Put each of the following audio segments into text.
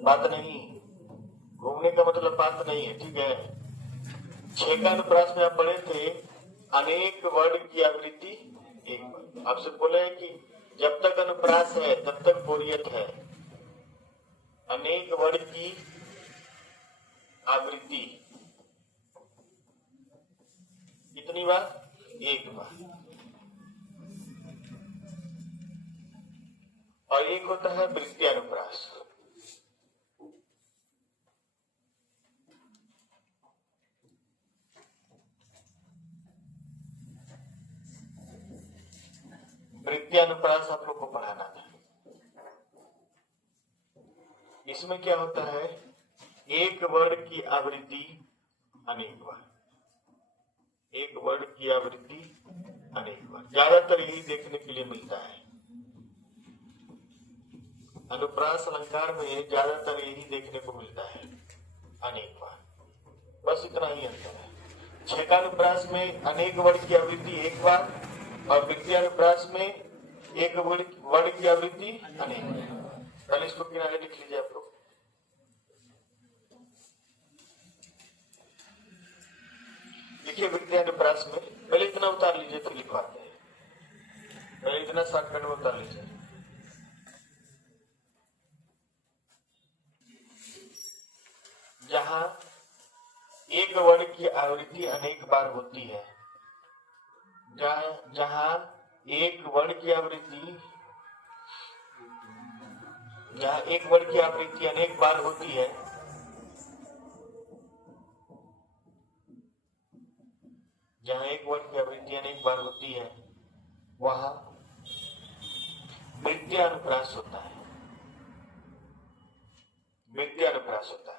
बात नहीं, घूमने का मतलब बात नहीं है, ठीक है। 6 का अनुप्रास में आप पढ़े थे, अनेक वर्ण की आवृत्ति एक वर्ण। आपसे बोले हैं कि जब तक अनुप्रास है तब तक बोरियत है। अनेक वर्ण की आवृत्ति कितनी बार? एक बार। और एक होता है वृत्ति अनुप्रास। वृत्ति अनुप्रास आप लोग को पढ़ाना था। इसमें क्या होता है, एक वर्ण की आवृत्ति अनेक बार, एक वर्ण की आवृत्ति अनेक बार। ज्यादातर यही देखने के लिए मिलता है अनुप्रास अलंकार में, ज्यादातर यही देखने को मिलता है, अनेक बार। बस इतना ही अंतर है। 6 का अनुप्रास में अनेक वर्ण की आवृत्ति एक बार, और वृत्ति अनुप्रास में एक वर्ण की आवृत्ति अनेक बार। पहले इसको किनारे लिख लीजिए आप लोग। देखिए वृत्ति अनुप्रास में पहले इतना उतार लीजिए, फिर लिखवाते हैं। पहले इतना शॉर्टकट में उतार लीजिए। जहां एक वर्ण की आवृत्ति अनेक बार होती है, जहां एक वर्ण की आवृत्ति, जहां एक वर्ण की आवृत्ति अनेक बार होती है, जहां एक वर्ण की आवृत्ति अनेक बार होती है, वहां वृत्ति अनुप्रास होता है, वृत्ति अनुप्रास होता है।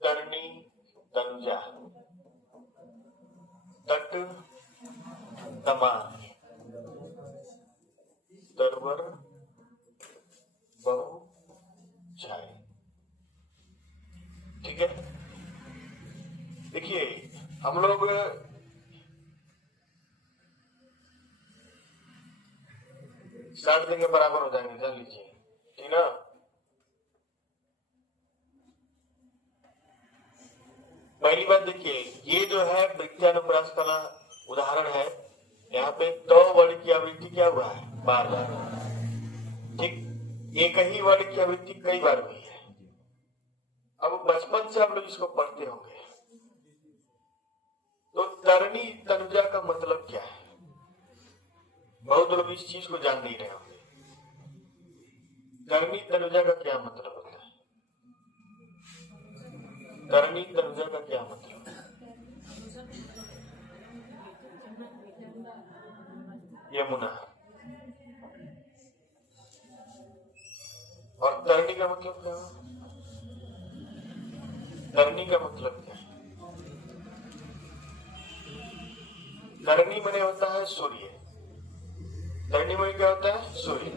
तरनी तनुजा, तट तमान, तरवर बहु छाए। ठीक है, देखिए हम लोग साठ दिन के बराबर हो जाएंगे, जान लीजिए, ठीक ना। पहली बात देखिए, ये जो है वृत्ति अनुप्रास का उदाहरण है। यहाँ पे दो वर्ण की आवृत्ति क्या हुआ है? बार बार। ठीक, एक ही वर्ण की आवृत्ति कई बार हुई है। अब बचपन से आप लोग इसको पढ़ते होंगे, तो तरनी तनुजा का मतलब क्या है? बहुत लोग इस चीज को जान नहीं रहे होंगे। तरनी तनुजा का क्या मतलब होता है? तरनी तनुजा का क्या मतलब है? यमुना। और तरनी का मतलब क्या है? तरनी का मतलब क्या है? तरनी माने होता है सूर्य। तरनी माने क्या होता है? सूर्य।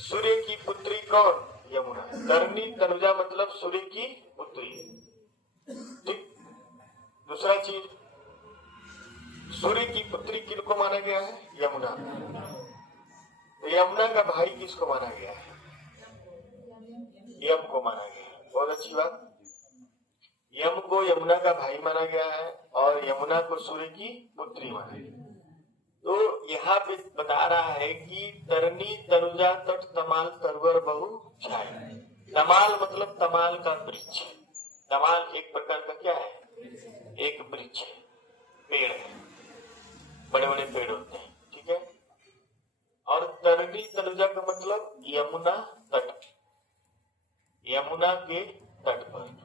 सूर्य की पुत्री कौन? यमुना। तरनी तनुजा मतलब सूर्य की पुत्री। ठीक, दूसरा चीज, सूर्य की पुत्री किनको माना गया है? यमुना। तो यमुना का भाई किसको माना गया है? यम को माना गया है। बहुत अच्छी बात, यम को यमुना का भाई माना गया है और यमुना को सूर्य की पुत्री माना गया। तो यहाँ पे बता रहा है कि तरनी तनुजा तट तमाल तरवर बहु छाए। तमाल मतलब तमाल का वृक्ष। तमाल एक प्रकार का क्या है? एक वृक्ष है, पेड़ है, बड़े बड़े पेड़ होते हैं, ठीक है। और तरनी तनुजा का मतलब यमुना तट, यमुना के तट पर।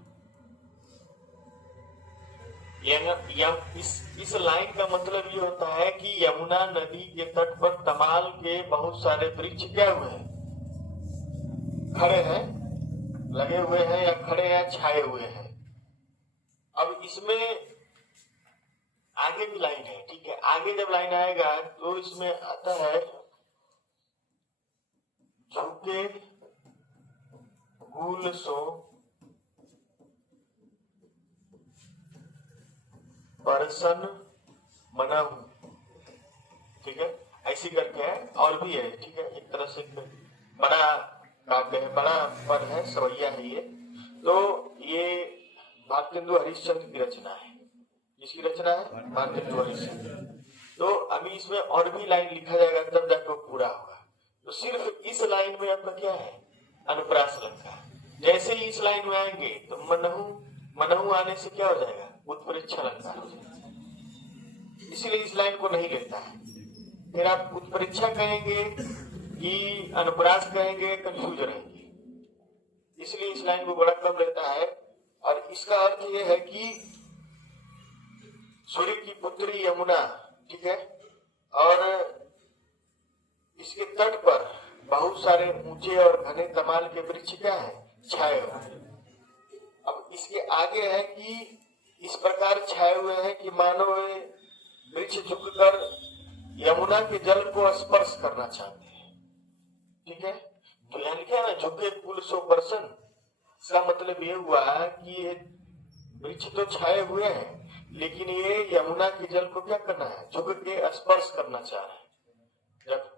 इस लाइन का मतलब ये होता है कि यमुना नदी के तट पर तमाल के बहुत सारे वृक्ष क्या हुए हैं? खड़े हैं, लगे हुए हैं, या खड़े हैं, छाए हुए हैं। अब इसमें आगे भी लाइन है, ठीक है। आगे जब लाइन आएगा तो इसमें आता है झुके कुल सो परसन मनहु। ठीक है, ऐसी करके है और भी है। ठीक है, एक तरह से बड़ा काव्य है, बड़ा पद है, सवैया है ये। तो ये भारतेंदु हरिश्चंद्र की रचना है। इसकी रचना है भारतेंदु हरिश्चंद्र। तो अभी इसमें और भी लाइन लिखा जाएगा तब जाकर पूरा होगा। तो सिर्फ इस लाइन में आपका क्या है, अनुप्रास अलंकार। जैसे ही इस लाइन में आएंगे तो मनहु, मनहु आने से क्या हो जाएगा, उत्प्रेक्षा अलंकार हो जाएगा। इसीलिए इस लाइन को नहीं लेता है। फिर आप उत्प्रेक्षा कहेंगे कि अनुप्रास कहेंगे, कंफ्यूज रहेंगे। इसलिए इस लाइन को बड़ा कम लेता है। और इसका अर्थ यह है कि सूर्य की पुत्री यमुना, ठीक है, और इसके तट पर बहुत सारे ऊंचे और घने तमाल के वृक्ष क्या है, छाए हुए हैं। अब इसके आगे है कि इस प्रकार छाए हुए हैं कि मानो वृक्ष झुककर यमुना के जल को स्पर्श करना चाहते हैं। ठीक है, तो यहाँ लिखा है ना, झुके कुल सो परसन। इसका मतलब ये हुआ कि ये वृक्ष तो छाए हुए हैं, लेकिन ये यमुना के जल को क्या करना है, झुक के स्पर्श करना चाह रहे हैं।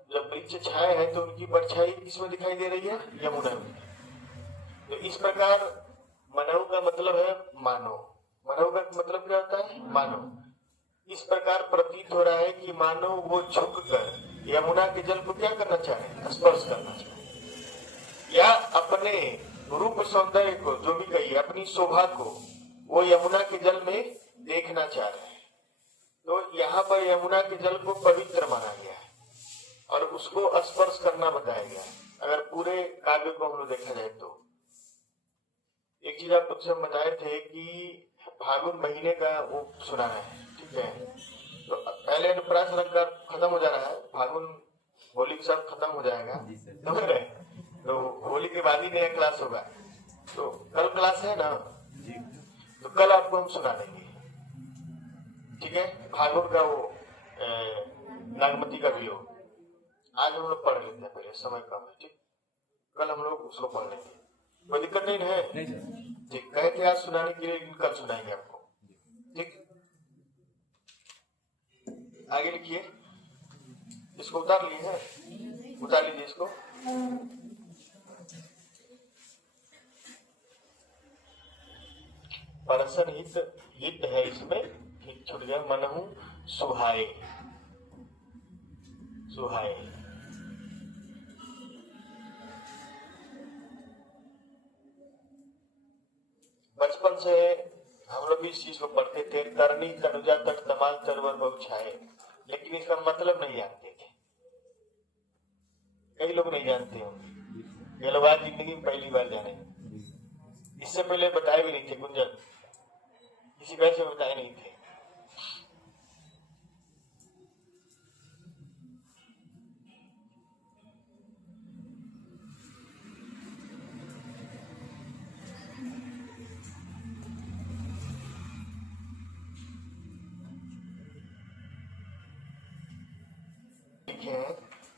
जब वृक्ष छाए हैं तो उनकी परछाई किसमें दिखाई दे रही है, यमुना में। तो इस प्रकार मनहु का मतलब है मानो। मनहु का मतलब क्या होता है, मानो। इस प्रकार प्रतीत हो रहा है कि मानो वो झुक कर यमुना के जल को क्या करना चाह रहे हैं, स्पर्श करना चाह रहे हैं, या अपने रूप सौंदर्य को, जो भी कहिए, अपनी शोभा को वो यमुना के जल में देखना चाह रहे हैं। तो यहाँ पर यमुना के जल को पवित्र माना गया है और उसको स्पर्श करना बताया गया है। अगर पूरे काव्य को हम लोग देखा जाए तो एक चीज आप मुझसे बताए थे कि फागुन महीने का वो सुनाना है। ठीक है, तो पहले अनुप्रास अलंकार खत्म हो जा रहा है, फागुन होली के साथ खत्म हो जाएगा, समझ रहे? तो होली के बाद ही नया क्लास होगा। तो कल क्लास है ना, तो कल आपको हम सुना देंगे। ठीक है, फागुन का वो नागमती का वियोग आज हम लोग पढ़ लेते हैं, पहले समय कम है। ठीक, कल हम लोग उसको पढ़ लेंगे, कोई दिक्कत नहीं है। ठीक, कहे थे आज सुनाने के लिए, कल सुनाएंगे आपको। ठीक, आगे लिखिए, इसको उतार लिए हैं, उतार लीजिए इसको। परसन हित, हित है इसमें, हित छूट गया। मनहु सुहाए, सुहाए। बचपन से हम लोग इस चीज को पढ़ते थे, तरनी तनुजा तट तमाल तरवर बहु छाए, लेकिन इसका मतलब नहीं जानते थे। कई लोग नहीं जानते होंगे, ये लोग आज जिंदगी में पहली बार जाने। इससे पहले बताए भी नहीं थे, गुंजन किसी वजह से बताए नहीं थे।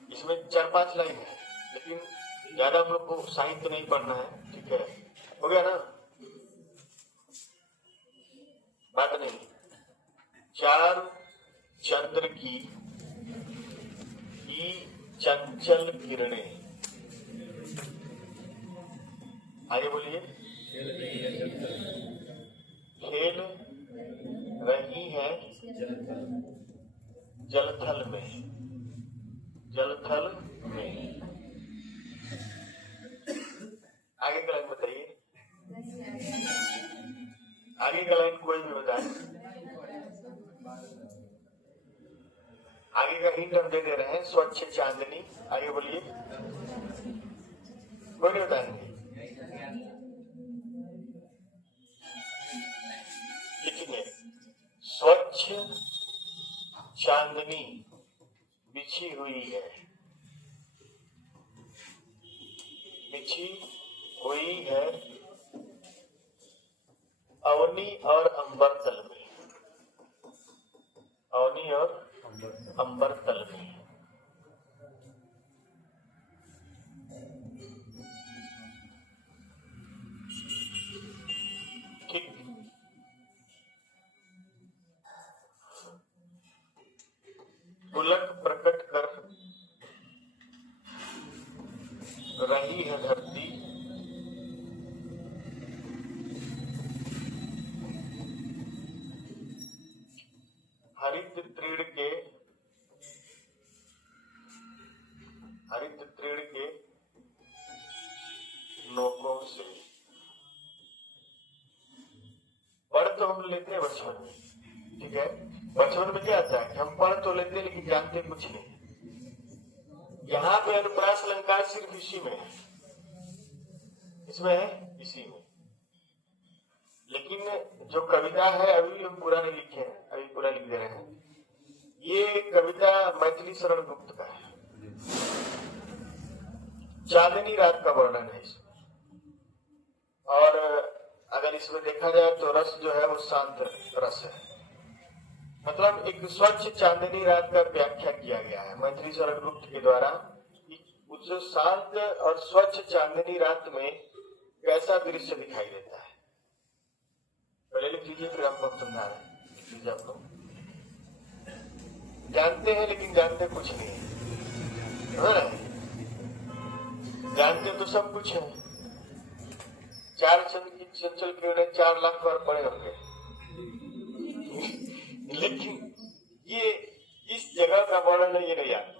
इसमें 4-5 लाइन है, लेकिन ज्यादा हम लोग को साहित्य नहीं पढ़ना है। ठीक है, हो गया ना, बात नहीं। चार चंद्र की चंचल किरणें, आगे बोलिए। खेल रही है जलथल में, जलथल में। आगे का लाइन बताइए, आगे का लाइन कोई भी बताए। आगे का हिंट हम दे दे रहे हैं, स्वच्छ चांदनी। आगे बोलिए, कोई नहीं बताएंगे। लिखेंगे, स्वच्छ चांदनी बिछी हुई है, बिछी हुई है अवनी और अंबर तल में, अवनी और अंबर तल में। तिलक प्रकट कर रही है धरती, हरित तृण के नोकों से। पढ़ तो हम लेते हैं बचपन में, ठीक है। बचपन में क्या आता है कि हम पढ़ तो लेते हैं लेकिन जानते कुछ नहीं। यहाँ पे अनुप्रास अलंकार सिर्फ इसी में है, इसमें है इसी में। लेकिन जो कविता है अभी हम पूरा नहीं लिखे हैं, अभी पूरा लिख दे रहे हैं। ये कविता मैथिली शरण गुप्त का है। चांदनी रात का वर्णन है इसमें, और अगर इसमें देखा जाए तो रस जो है वो शांत रस है। मतलब एक स्वच्छ चांदनी रात का व्याख्या किया गया है मैथिली शरण गुप्त के द्वारा। उस शांत और स्वच्छ चांदनी रात में कैसा दृश्य दिखाई देता है। पहले लिख लीजिए, फिर आपको समझा रहे हैं। लिख लीजिए। आप लोग जानते हैं लेकिन जानते कुछ नहीं है। जानते तो सब कुछ है। चार चंद की चंचल किरणें 4 लाख बार पड़े होंगे, लेकिन ये इस जगह का वर्णन ये नहीं जानते हैं।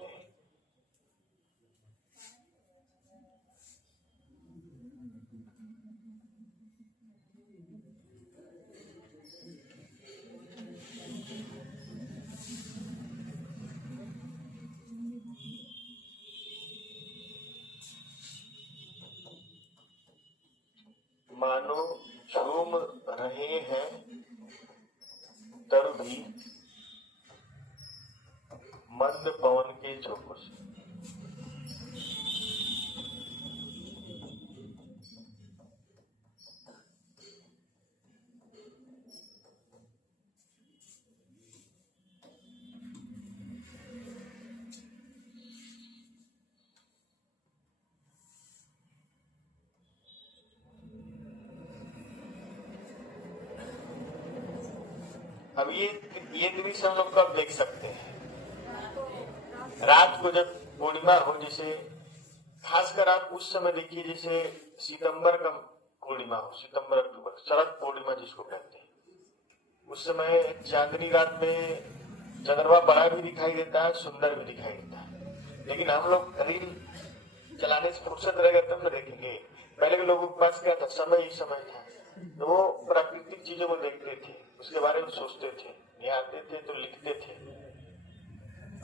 मानो झूम रहे हैं तरु भी मंद पवन के झोंकों से। अब ये दृश्य हम लोग कब देख सकते हैं? रात को जब पूर्णिमा हो, जैसे खासकर आप उस समय देखिए, जैसे सितंबर का पूर्णिमा हो, सितंबर अक्टूबर, शरद पूर्णिमा जिसको कहते हैं। उस समय चांदनी रात में चंद्रमा बड़ा भी दिखाई देता है, सुंदर भी दिखाई देता है। लेकिन हम लोग रील चलाने से फुर्सत रहेगा तब न देखेंगे। पहले के लोगों के पास क्या था? समय ही समय था, तो वो प्राकृतिक चीजों को देखते थे, उसके बारे में सोचते थे, आते थे तो लिखते थे।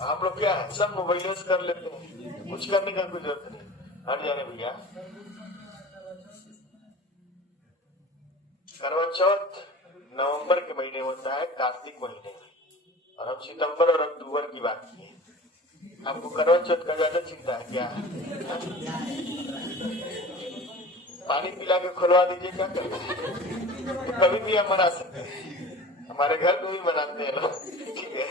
हम लोग क्या है, सब मोबाइल से कर लेते हैं, कुछ करने का कोई जरूरत नहीं। हट जाने भैया। करवा चौथ नवंबर के महीने होता है, कार्तिक महीने में, और हम सितंबर और अक्टूबर की बात की। आपको करवा चौथ का ज्यादा चिंता है क्या? पानी पिला के खुलवा दीजिए, क्या करें? कभी भी हम मना सकते हैं, हमारे घर को भी मनाते हैं लोग, ठीक है।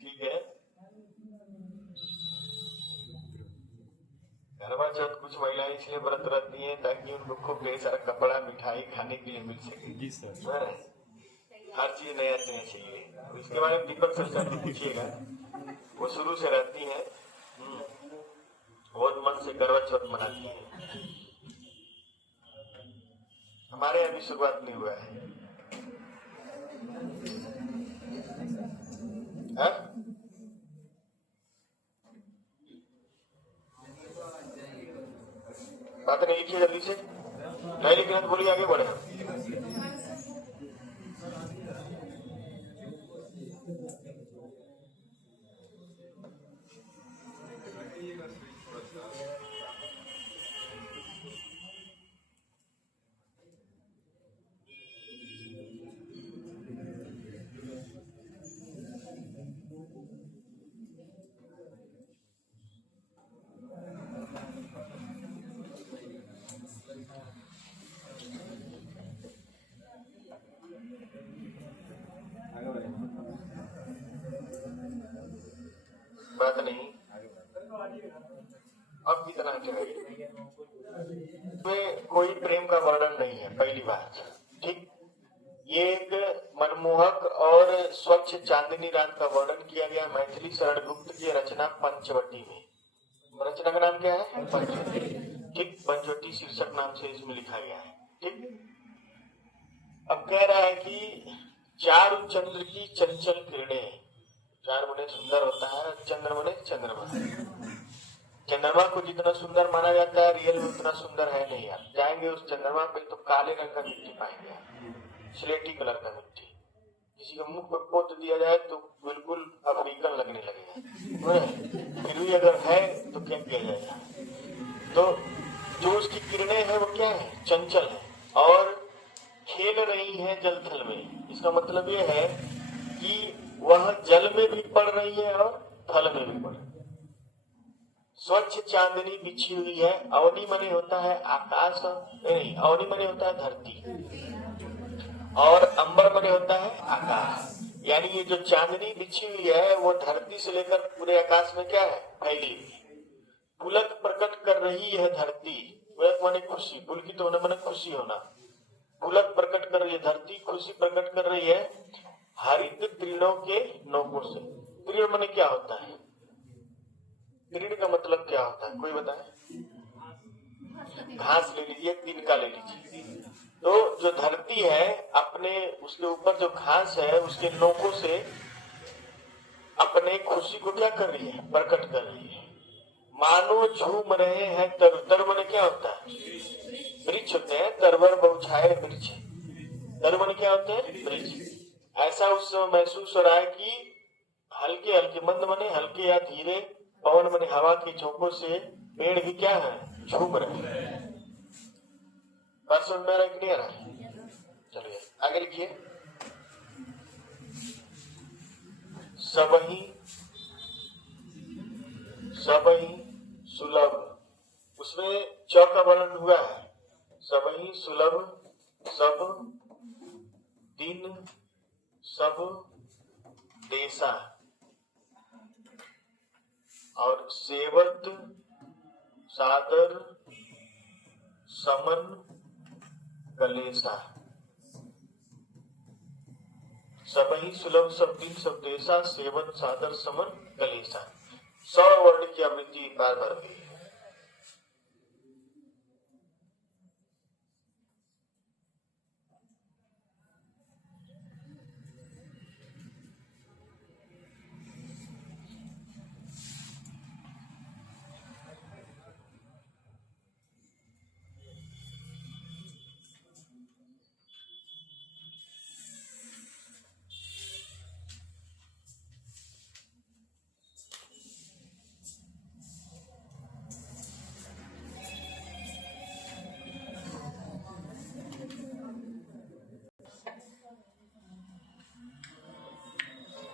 ठीक है। करवा चौथ कुछ महिलाएं इसलिए व्रत रहती हैं ताकि उनको खूब ढेर सारा कपड़ा मिठाई खाने के लिए मिल सके। जी सर। हर चीज नया नया चाहिए। इसके बारे में दीपक सर से पूछिएगा, वो शुरू से रहती हैं, बहुत मन से करवा चौथ मनाती है। हमारे अभी शुरुआत नहीं हुआ है। बात नहीं लिखिए जल्दी से, नहीं लिखना तो बोलिए, आगे बढ़े। बात नहीं, अब कितना में कोई प्रेम का वर्णन नहीं है, पहली बात। ठीक, ये एक मनमोहक और स्वच्छ चांदनी रात का वर्णन किया गया मैथिली शरण गुप्त की रचना पंचवटी में। रचना का नाम क्या है? पंचवटी। ठीक, पंचवटी शीर्षक नाम से इसमें लिखा गया है। ठीक, अब कह रहा है कि चारु चंद्र की चंचल किरणें, चार मने सुंदर होता है, चंद्र मने चंद्रमा। चंद्रमा को जितना सुंदर माना जाता है रियल में उतना सुंदर है नहीं। आप जाएंगे उस चंद्रमा पे तो काले रंग का मिट्टी पाएंगे, स्लेटी कलर का मिट्टी। किसी को मुंह पर पोत दिया जाए तो बिल्कुल अफ्रीकन लगने लगेगा, फिर भी अगर है तो क्या किया जाएगा। तो जो उसकी किरणें हैं वो क्या है? चंचल है और खेल रही है जल थल में। इसका मतलब ये है कि वह जल में भी पड़ रही है और थल में भी पड़ रही है। स्वच्छ चांदनी बिछी हुई है। अवनी मने होता है आकाश, नहीं, अवनी मने होता है धरती, और अंबर मने होता है आकाश। यानी ये जो चांदनी बिछी हुई है वो धरती से लेकर पूरे आकाश में क्या है? फैली हुई। पुलक प्रकट कर रही है धरती। पुलक माने खुशी, पुलकित होना माने खुशी होना। पुलक प्रकट कर रही है धरती, खुशी प्रकट कर रही है हरित तृणों के नोकों से। तृण माने क्या होता है? तृण का मतलब क्या होता है? कोई बताए? घास ले लीजिए, तिनका ले लीजिए। तो जो धरती है अपने उसके ऊपर जो घास है उसके नोकों से अपने खुशी को क्या कर रही है? प्रकट कर रही है। मानो झूम रहे हैं तर। तर माने क्या होता है? वृक्ष होते हैं, तरवर बहुछाए वृक्ष। तर माने क्या होते हैं? वृक्ष। ऐसा उस समय महसूस हो रहा है कि हल्के हल्के, मंद माने हल्के या धीरे, पवन माने हवा के झोंकों से पेड़ भी क्या है? झूम रहे हैं। बात समझ में आ रहा है कि नहीं आ रहा है? चलिए आगे लिखिए। सबही सबही सुलभ, उसमें च का वर्णन हुआ है। सबही सुलभ, सब दिन सब देसा, और सेवत सादर समन कलेसा। सबही सुलभ, सब दिन सब देसा, सेवत सादर समन कलेसा। 100 वर्ण की आवृत्ति बार बार हुई है।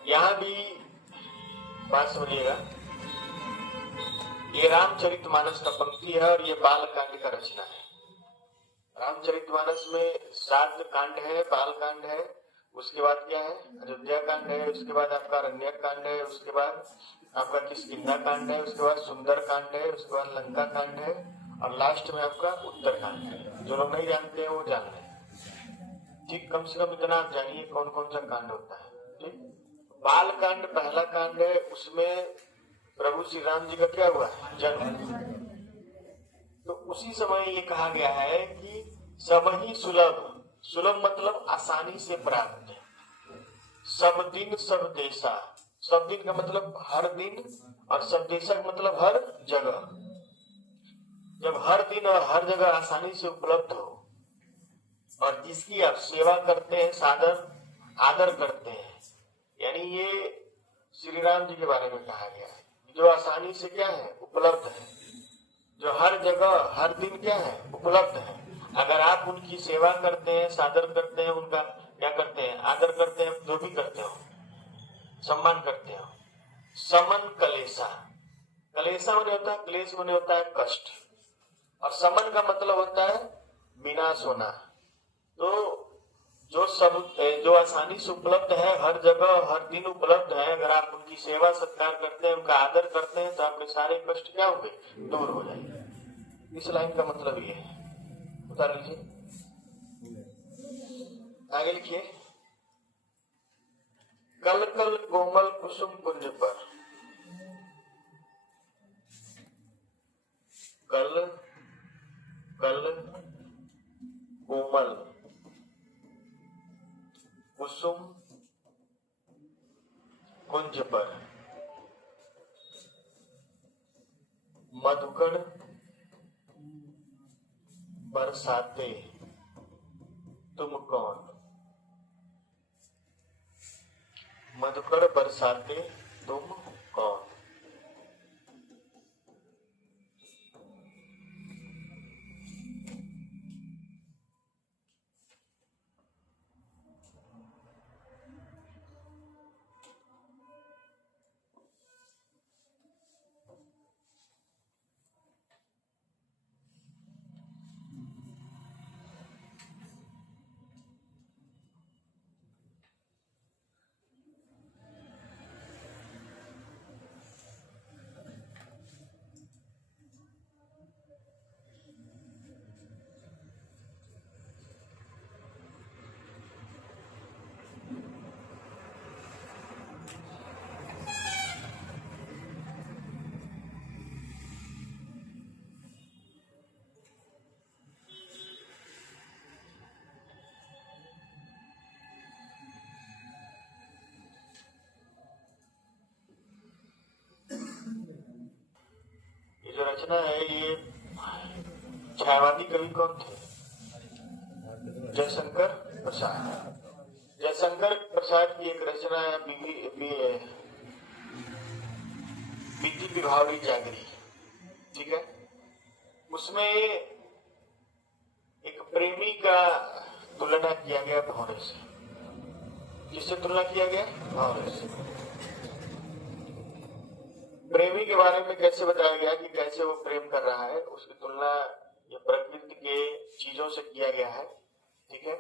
यहां भी बात समझिएगा। ये रामचरितमानस का पंक्ति है और ये बालकांड का रचना है। रामचरितमानस में 7 कांड है, बाल कांड है, उसके बाद क्या है? अयोध्या कांड है, उसके बाद आपका अरण्यक कांड है, उसके बाद आपका किष्किंधा कांड है, उसके बाद सुंदर कांड है, उसके बाद लंका कांड है, और लास्ट में आपका उत्तर कांड है। जो लोग नहीं जानते हैं वो जान रहे हैं। ठीक, कम से कम इतना आप जानिए कौन कौन सा कांड होता है। ठीक, बाल कांड पहला कांड है, उसमें प्रभु श्री राम जी का क्या हुआ है? जन्म। तो उसी समय ये कहा गया है कि सबही सुलभ, सुलभ मतलब आसानी से प्राप्त है। सब दिन सब देशा, सब दिन का मतलब हर दिन, और सब देशा का मतलब हर जगह। जब हर दिन और हर जगह आसानी से उपलब्ध हो और जिसकी आप सेवा करते हैं, सादर आदर करते हैं, यानी ये श्री राम जी के बारे में कहा गया है जो आसानी से क्या है? उपलब्ध है, जो हर जगह हर दिन क्या है? उपलब्ध है। अगर आप उनकी सेवा करते हैं, सादर करते हैं, उनका क्या करते हैं? आदर करते हैं, जो भी करते हो, सम्मान करते हो। समन कलेसा, कलेसा माने होता है क्लेश, माने होता है कष्ट, और समन का मतलब होता है विनाश होना। तो जो आसानी से उपलब्ध है, हर जगह हर दिन उपलब्ध है, अगर आप उनकी सेवा सत्कार करते हैं, उनका आदर करते हैं, तो आपके सारे कष्ट क्या होंगे? दूर हो जाएंगे। इस लाइन का मतलब ये है। बता लीजिए। आगे लिखिए, कल कल कोमल कुसुम कुंज पर, कल कल कोमल कुसुम कुंज पर मधुकण बरसाते तुम कौन। मधुकण बरसाते तुम कौन। जो रचना है ये छायावादी कवि कौन थे? जयशंकर प्रसाद। जयशंकर प्रसाद की एक रचना है बीती विभावरी जागरी, ठीक है। उसमें एक प्रेमी का तुलना किया गया भंवरे से। किससे तुलना किया गया? भंवरे से। प्रेमी के बारे में कैसे बताया गया कि कैसे वो प्रेम कर रहा है, उसकी तुलना ये प्रकृति के चीजों से किया गया है, ठीक है।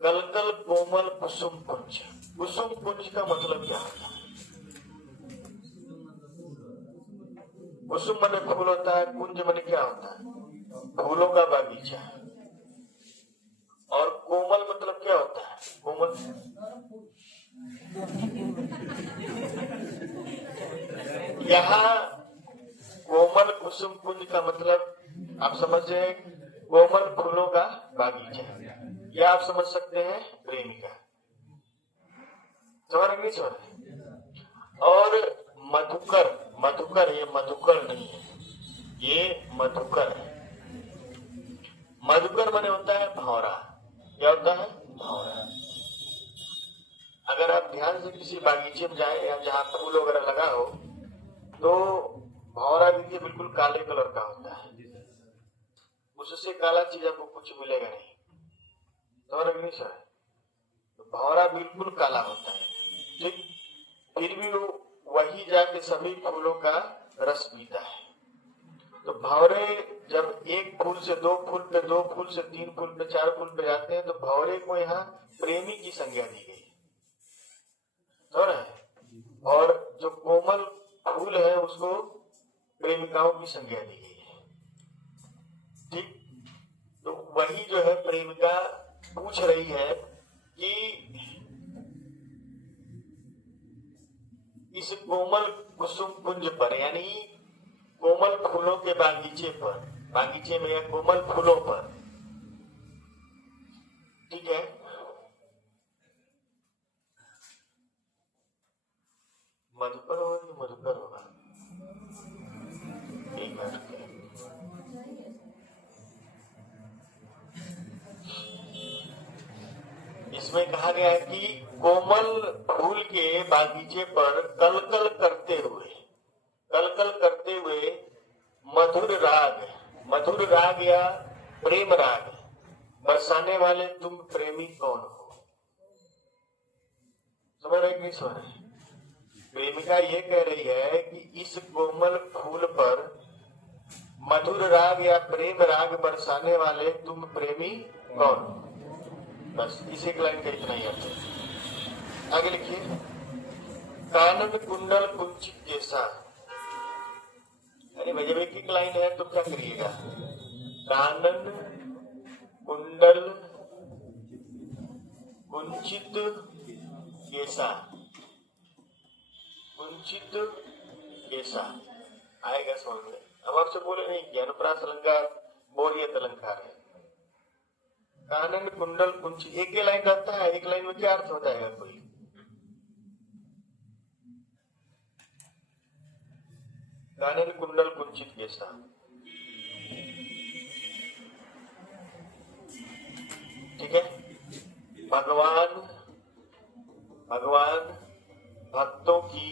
कल कल कोमल कुसुम कुंज। कुसुम कुंज का मतलब क्या होता है? कुसुम माने फूल होता है, कुंज माने क्या होता है? फूलों का बागीचा। और कोमल मतलब क्या होता है? कोमल यहाँ कोमल कुसुम कुंज का मतलब आप समझ रहे, कोमल फूलों का बागीचा, या आप समझ सकते हैं प्रेमिका। समझ रहे नहीं समझ रहे? और मधुकर, मधुकर ये मधुकर नहीं है, ये मधुकर है। मधुकर माने होता है भंवरा। क्या होता है? भंवरा। अगर आप ध्यान से किसी बागीचे में जाए या जहाँ फूल वगैरह लगा हो तो भंवरा देखिए बिल्कुल काले कलर का होता है, उससे काला चीज आपको कुछ मिलेगा नहीं। समझ नहीं सर? तो भंवरा बिल्कुल काला होता है, ठीक। फिर भी वो वही जाके सभी फूलों का रस पीता है। तो भंवरे जब एक फूल से दो फूल पे, दो फूल से तीन फूल पे, चार फूल पे जाते हैं तो भंवरे को यहाँ प्रेमी की संज्ञा दी गई, तो है। और जो कोमल फूल है उसको प्रेमिकाओं की संज्ञा दी गई है, ठीक। तो वही जो है प्रेमिका पूछ रही है कि इस कोमल कुसुम कुंज पर, यानी कोमल फूलों के बागीचे पर, बागीचे में या कोमल फूलों पर, ठीक है। मधुकर होगा कि मधुकर होगा? एक मिनट। इसमें कहा गया है कि कोमल फूल के बागीचे पर कल कल करते हुए मधुर राग या प्रेम राग बरसाने वाले तुम प्रेमी कौन हो। समझ रहे कि नहीं समझ रहे? प्रेमिका ये कह रही है कि इस कोमल फूल पर मधुर राग या प्रेम राग बरसाने वाले तुम प्रेमी कौन हो। बस इसी एक लाइन का इतना ही अर्थ है। आगे लिखिए, कानन कुंडल कुंचित जैसा। अरे भैया एक एक लाइन है तो क्या करिएगा? कानन कुंडल कुंचित केसा, कुंचित केसा आएगा समझ में। हम आपसे बोले नहीं कि अनुप्रास अलंकार बोरियत अलंकार है। कानन कुंडल कुंचित एक ही लाइन रहता है, एक लाइन में क्या अर्थ हो जाएगा कोई। कानन कुंडल कुंचित केसा, ठीक है। भगवान भगवान भक्तों की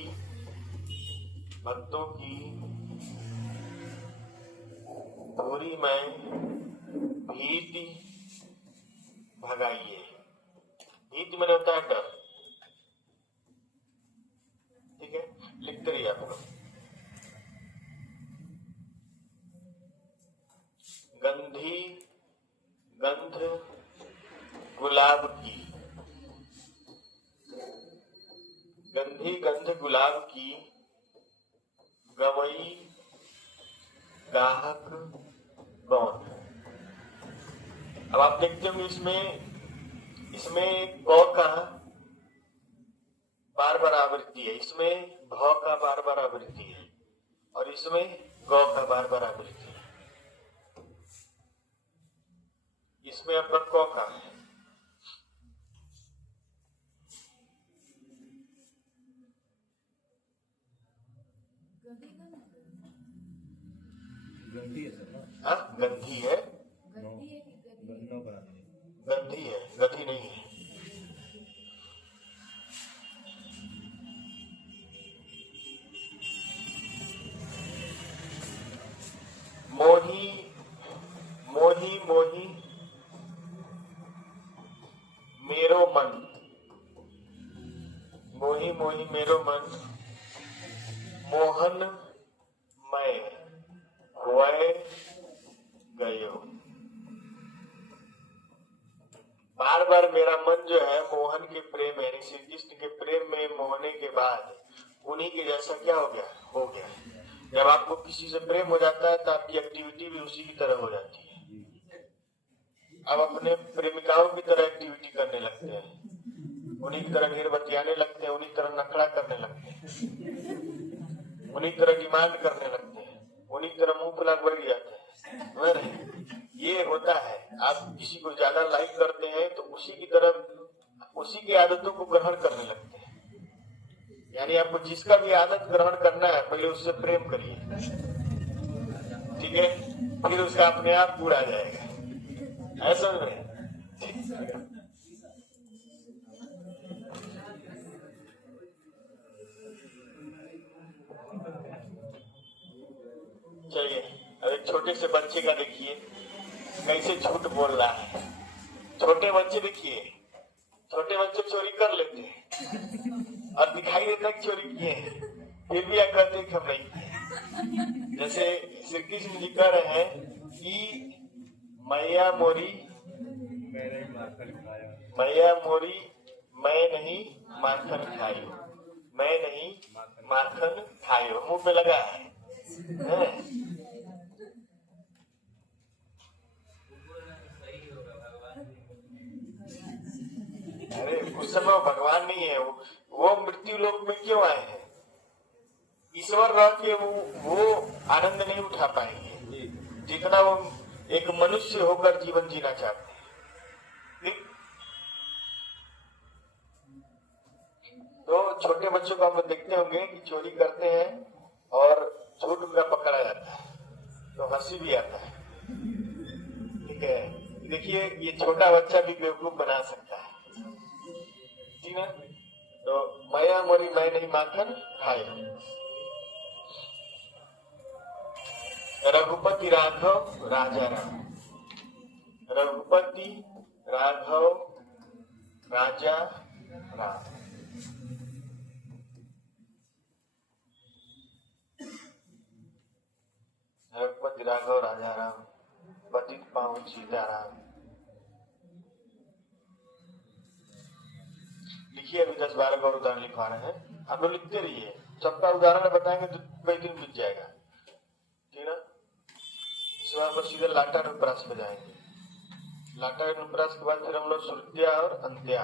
पूरी में भीति भगाइए। भीति में होता है डर, ठीक है। लिखते रहिए आप लोग। गंधी गंध गुलाब की, गंधी गंध गुलाब की गवई गाहक कौन। अब आप देखते होंगे इसमें गौ का बार बार आवृत्ति है, इसमें भौ का बार बार आवृत्ति है और इसमें गौ का बार बार आवृत्ति है। इसमें आपका कौ का है। गंधी है सर ना? हाँ गंधी है, गंधी है, गंधी नहीं है। मोही मोही मोही मेरो मन, मोही मोही मेरो मन मोहन मैं होए गयो। बार बार मेरा मन जो है मोहन के प्रेम यानी श्री कृष्ण के प्रेम में मोहने के बाद उन्हीं के जैसा क्या हो गया। जब आपको किसी से प्रेम हो जाता है तो आपकी एक्टिविटी भी उसी की तरह हो जाती है। आप अपने प्रेमिकाओं की तरह एक्टिविटी करने लगते हैं, उन्हीं की तरह घेर बतियाने लगते हैं, उन्हीं की तरह नखड़ा करने लगते हैं, उन्हीं की तरह डिमांड करने लगते हैं, उन्हीं की तरह मुंह फुला बैठ जाते हैं। ये होता है, आप किसी को ज्यादा लाइक करते हैं तो उसी की तरह उसी की आदतों को ग्रहण करने लगते हैं। यानी आपको जिसका भी आदत ग्रहण करना है पहले उससे प्रेम करिए, ठीक है, फिर उसका अपने आप पूरा जाएगा। ऐसा नहीं। चलिए अब एक छोटे से बच्चे का देखिए कैसे झूठ बोल रहा है। छोटे बच्चे देखिए, छोटे बच्चे चोरी कर लेते हैं और दिखाई देता है कि चोरी किए हैं, फिर भी आप कहते हैं कि हम नहीं किए। जैसे श्री कृष्ण जी कह रहे हैं कि मैया मोरी मैं नहीं माखन खाई, मैं नहीं माखन खायो, मुंह में लगा है। अरे उस समय भगवान नहीं है, वो मृत्यु लोक में क्यों आए हैं? ईश्वर रह के वो आनंद नहीं उठा पाएंगे जितना वो एक मनुष्य होकर जीवन जीना चाहते हैं। तो छोटे बच्चों को हम देखते होंगे कि चोरी करते हैं और झूठ उनका पकड़ा जाता है तो हंसी भी आता है, ठीक है। देखिए ये छोटा बच्चा भी बेवकूफ बना सकता है, ठीक है। तो मैया मोरी मैं नहीं माखन खाए। रघुपति राघव राजा राम, रघुपति राघव राजा राम। रघुपति राघव राजा राम, पतित पावन सीताराम। लिखिए, अभी 10-12 और उदाहरण लिखवा रहे हैं, आप लोग लिखते रहिए। सबका उदाहरण बताएंगे तो कई दिन बीत जाएगा, ठीक ना। इसके बाद बस सीधे लाटा अनुप्रास पे जाएंगे। लाटा अनुप्रास के बाद फिर हम लोग श्रुत्या और अंत्या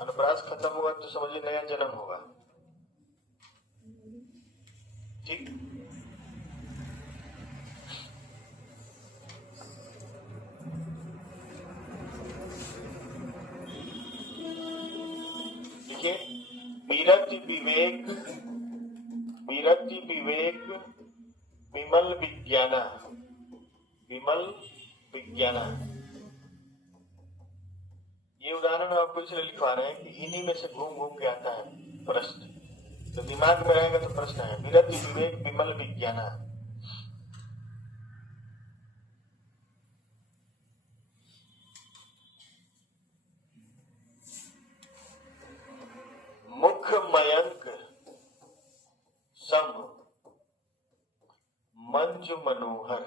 अनुप्रास खत्म हुआ तो समझिए नया जन्म होगा। ठीक, देखिए विरक्ति विवेक, विरक्ति विवेक विमल विज्ञाना, विमल विज्ञाना, ये उदाहरण आपको इसलिए लिखवा रहे हैं कि इन्हीं में से घूम घूम के आता है प्रश्न, तो दिमाग में रहेगा तो प्रश्न है। विरक्ति विवेक विमल विज्ञाना, मुख मयंक सम मंजु मनोहर,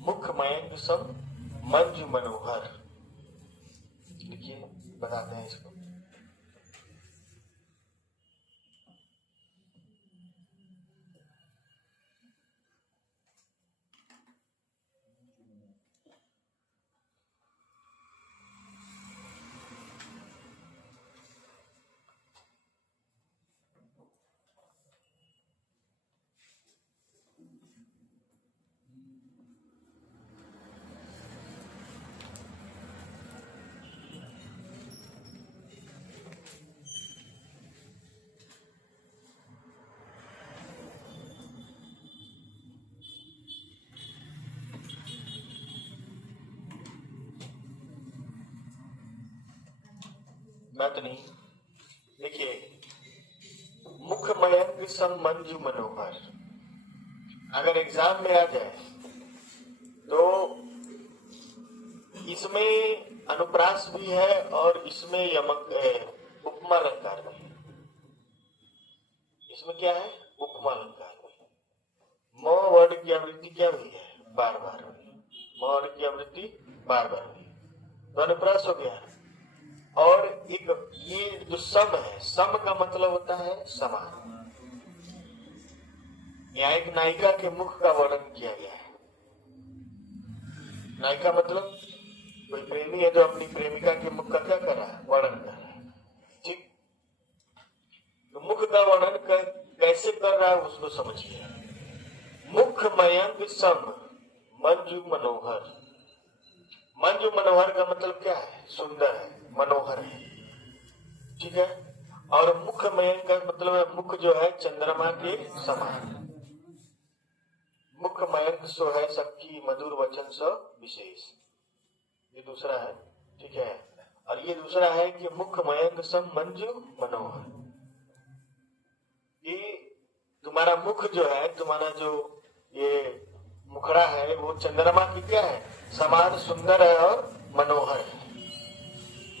मुख मयंक सम मंजु मनोहर, लिखिए बताते हैं इसको। मैं तो नहीं, देखिए मुख मयंक सम मंजु मनोहर, अगर एग्जाम में आ जाए तो इसमें अनुप्रास भी है और इसमें यमक उपमा अलंकार भी है। इसमें क्या है? उपमा अलंकार भी है। म वर्ड की आवृत्ति क्या हुई है? बार बार हुई। म वर्ड की आवृत्ति बार बार हुई, तो अनुप्रास हो गया। और एक ये जो सम है, सम का मतलब होता है समान। यहाँ एक नायिका के मुख का वर्णन किया गया है। नायिका मतलब कोई प्रेमी है जो अपनी प्रेमिका के मुख का क्या कर रहा है? वर्णन कर रहा है। ठीक, तो मुख का वर्णन कैसे कर रहा है उसको समझिए। मुख मयंक सम मंजु मनोहर, मंजु मनोहर का मतलब क्या है? सुंदर है, मनोहर है। ठीक है, और मुख मयंक का मतलब है मुख जो है चंद्रमा के समान। मुख मयंक सो है सबकी मधुर वचन सो विशेष, ये दूसरा है। ठीक है, और ये दूसरा है कि मुख मयंक सम मंजु मनोहर, ये तुम्हारा मुख जो है, तुम्हारा जो ये मुखड़ा है वो चंद्रमा की क्या है? समान सुंदर है और मनोहर है।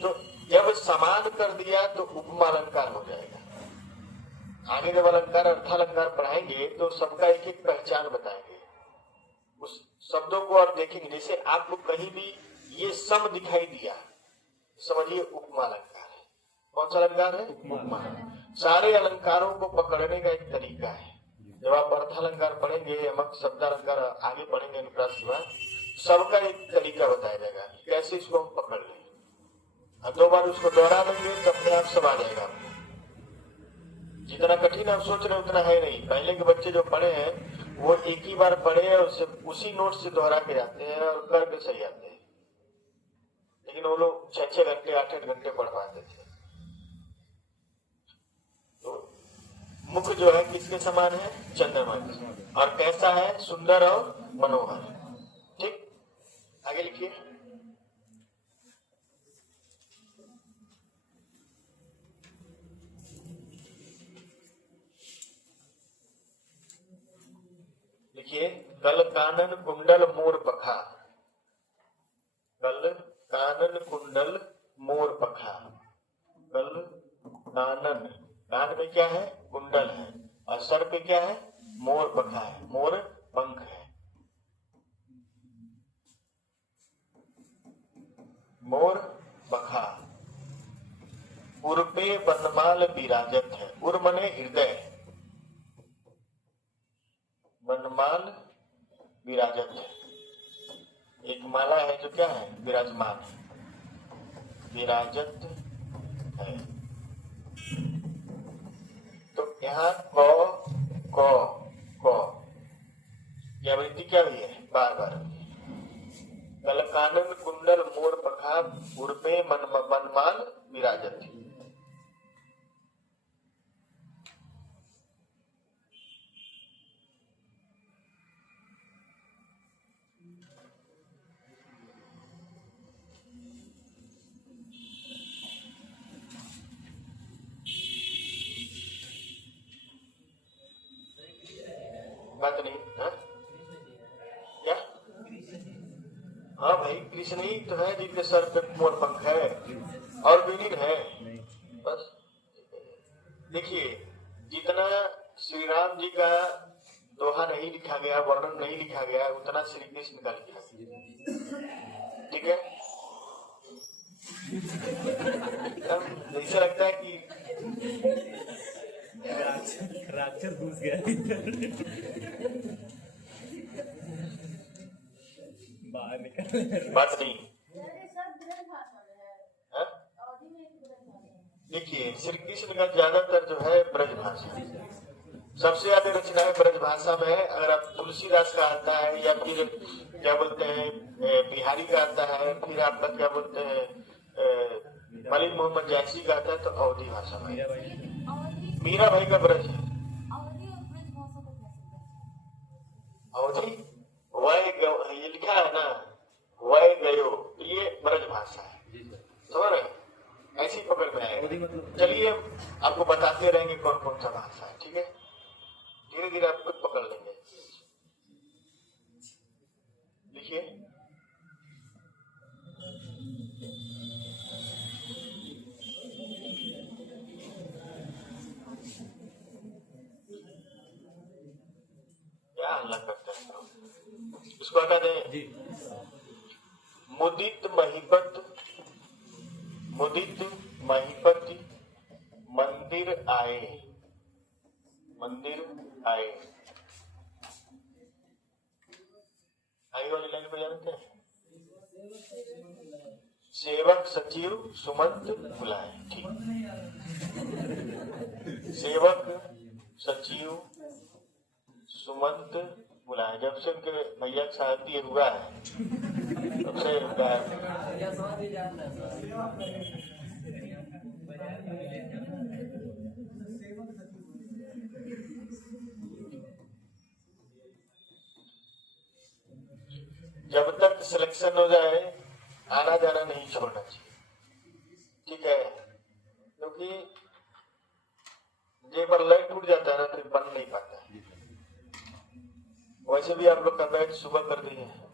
तो जब समान कर दिया तो उपमा अलंकार हो जाएगा। आगे जब अलंकार अर्थालंकार पढ़ाएंगे तो सबका एक एक पहचान बताएंगे, उस शब्दों को आप देखेंगे। जैसे आपको कहीं भी ये सम दिखाई दिया, समझिए उपमा अलंकार है। कौन सा अलंकार है? उपमा। सारे अलंकारों को पकड़ने का एक तरीका है। जब आप अर्थालंकार पढ़ेंगे, यमक शब्दालंकार आगे पढ़ेंगे अनुप्रास के बाद, सबका एक तरीका बताया जाएगा कैसे इसको हम पकड़ लें। और 2 बार उसको दोहरा लेंगे तो अपने आप सब आ जाएगा आपको। जितना कठिन आप सोच रहे उतना है नहीं। पहले के बच्चे जो पढ़े हैं वो एक ही बार पढ़े और उसी नोट से दोहरा के जाते हैं और करके सही आते हैं, लेकिन वो लोग 6-6 घंटे 8-8 घंटे पढ़ पाते थे। तो मुख जो है किसके समान है? चंद्रमा के। और कैसा है? सुंदर और मनोहर। ठीक, आगे लिखिए। लिखिए, कल कानन कुंडल मोर पखा, कल कानन कुंडल मोर पखा। कल कानन, कान में क्या है? कुंडल है, और सर पे क्या है? मोर पखा है, मोर पंख है। मोर पखा उर पे बनमाल विराजत है। उर मने हृदय, बनमाल विराजत है, एक माला है जो क्या है? विराजमान है। विराजत है। तो यहाँ क क क यह आवृत्ति क्या हुई है? बार बार। कलकानन कुंडल मोर पखा उर्पे मनमाल विराजत। बात नहीं है क्या? हाँ भाई, कृष्ण ही तो है जिनके सर पे मोर पंख है और विनीत है। बस देखिए, जितना श्री राम जी का दोहा नहीं लिखा गया, वर्णन नहीं लिखा गया, उतना श्री कृष्ण का लिखा गया। ठीक है, ऐसा लगता है कि राक्षस घुस गया बाहर निकल। बात नहीं। देखिए, श्री कृष्ण का ज्यादातर जो है ब्रज भाषा, सबसे ज्यादा रचनाएं ब्रज भाषा में है। अगर आप तुलसीदास का आता है या फिर क्या बोलते हैं बिहारी का आता है, फिर आपका क्या बोलते हैं मलिक मोहम्मद जैसी का आता है, तो अवधी भाषा में मीरा भाई का ब्रज है। अवधी वह ये लिखा है ना, वह गयो, ये ब्रज भाषा है। समझ रहे? ऐसी पकड़ में आएगा। चलिए आपको बताते रहेंगे कौन कौन सा भाषा है। ठीक है, धीरे धीरे आप खुद पकड़ लेंगे। देखिए, क्या हल्ला करते हैं, इसको हटा दें जी। मुदित महिपत, मुदित महिपति मंदिर आए, मंदिर आए। आगे वाली लाइन को जानते हैं? सेवक सचिव सुमंत बुलाए। ठीक, सेवक सचिव सुमंत बुलाए। जब से उनके भैया का शादी हुआ है तब से जब तक सिलेक्शन हो जाए आना जाना नहीं छोड़ना चाहिए। ठीक है, क्योंकि एक बार लाइट टूट जाता है ना फिर बन नहीं पाता है। वैसे भी आप लोग का बैच सुबह कर दिए हैं,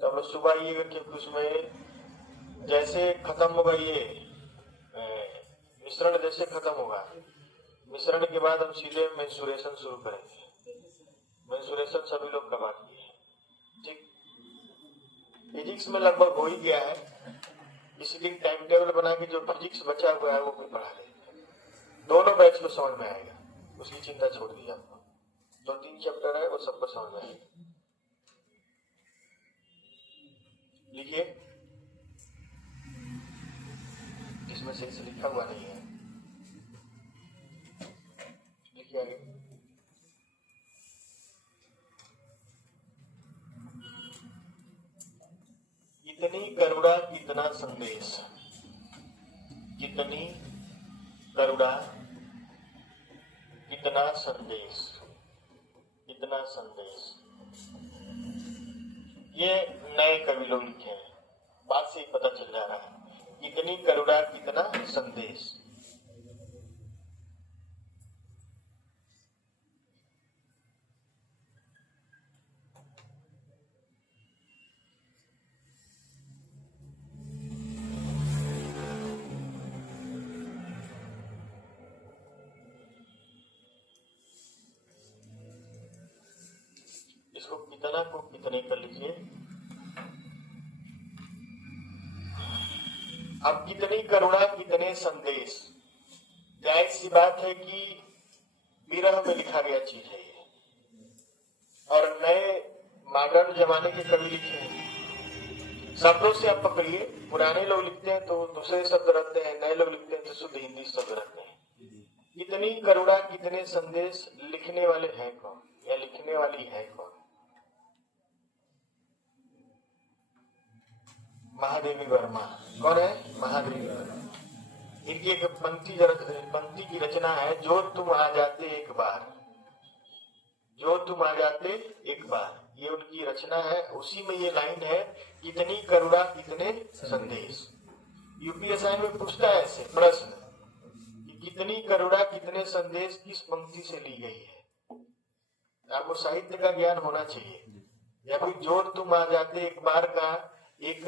तो आप लोग सुबह आइएगा, क्योंकि उसमें जैसे खत्म होगा ये मिश्रण, जैसे खत्म होगा मिश्रण के बाद हम सीधे मेंसुरेशन शुरू करेंगे। मेंसुरेशन सभी लोग का बाकी है। ठीक, फिजिक्स में लगभग हो ही गया है, इसलिए टाइम टेबल बना के जो फिजिक्स बचा हुआ है वो भी पढ़ा देंगे। दोनों बैच को समझ में आएगा, उसकी चिंता छोड़ दीजिए। आपको जो 3 चैप्टर है वो सबको समझ में आएगा। लिखिए, इसमें सही से लिखा हुआ नहीं है, लिखिए आगे। कितनी करुणा कितना संदेश, कितनी करुणा कितना संदेश, कितना संदेश। ये नए कवि लोग लिखे हैं, बात से ही पता चल जा रहा है। कितनी करुणा कितना संदेश। इसको कितना को कितने कर लीजिए। अब कितनी करुणा कितने संदेश, जाहिर सी बात है कि विरह में लिखा गया चीज है ये, और नए मॉडर्न जमाने के कवि लिखे हैं। शब्दों से आप पकड़िए। पुराने लोग लिखते हैं तो दूसरे शब्द रखते हैं, नए लोग लिखते हैं तो शुद्ध हिंदी शब्द रखते हैं। कितनी करुणा कितने संदेश लिखने वाले हैं कौन, या लिखने वाली है कौन? महादेवी वर्मा। कौन है? महादेवी वर्मा। इनकी एक पंक्ति की रचना है, जो तुम आ जाते एक बार, जो तुम आ जाते एक बार, ये उनकी रचना है। उसी में ये लाइन है, कितनी करुणा कितने संदेश। यूपीएसआई में पूछता है ऐसे प्रश्न कि कितनी करुणा कितने संदेश किस पंक्ति से ली गई है। आपको साहित्य का ज्ञान होना चाहिए। या फिर जो तुम आ जाते एक बार का एक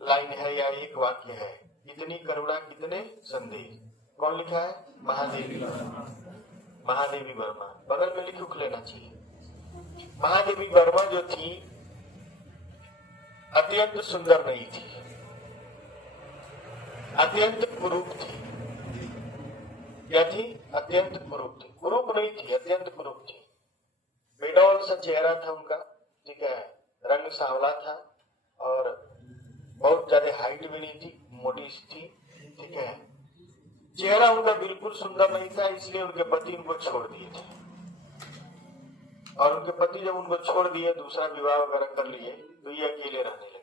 लाइन है या एक वाक्य है, कितनी करुणा कितने संदेश। कौन लिखा है? महादेवी वर्मा। महादेवी वर्मा बगल में लिख लेना चाहिए। महादेवी वर्मा जो थी अत्यंत सुंदर नहीं थी, अत्यंत कुरूप थी। क्या थी? अत्यंत कुरूप थी। कुरूप नहीं थी, अत्यंत कुरूप थी। बेडौल सा चेहरा था उनका, ठीक है, रंग सांवला था और बहुत ज्यादा हाइट भी नहीं थी, मोटी सी थी, ठीक है। चेहरा उनका बिल्कुल सुंदर नहीं था, इसलिए उनके पति उनको छोड़ दिए थे। और उनके पति जब उनको छोड़ दिए, दूसरा विवाह वगैरह कर लिए, तो ये अकेले रहने लगी।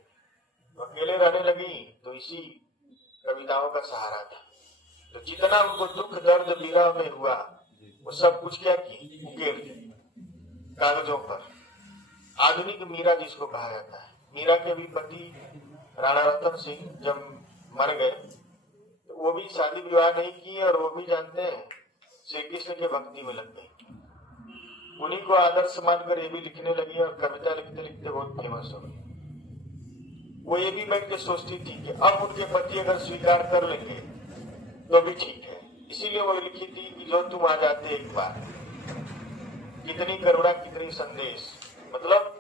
तो अकेले रहने लगी तो इसी कविताओं का सहारा था। तो जितना उनको दुख दर्द विरह में हुआ, वो सब कुछ क्या की? उकेर दी कागजों पर। आधुनिक मीरा जिसको कहा जाता है। मीरा के भी पति राणा रतन सिंह जब मर गए, तो वो भी शादी विवाह नहीं की और वो भी जानते हैं श्री कृष्ण के भक्ति में लग गई। उन्हीं को आदर्श मानकर ये भी लिखने लगी और कविता लिखते लिखते बहुत फेमस हो गई। वो ये भी बैठ के सोचती थी कि अब उनके पति अगर स्वीकार कर लेंगे तो भी ठीक है। इसीलिए वो लिखी थी कि जो तुम आ जाते एक बार, कितनी करुणा कितनी संदेश। मतलब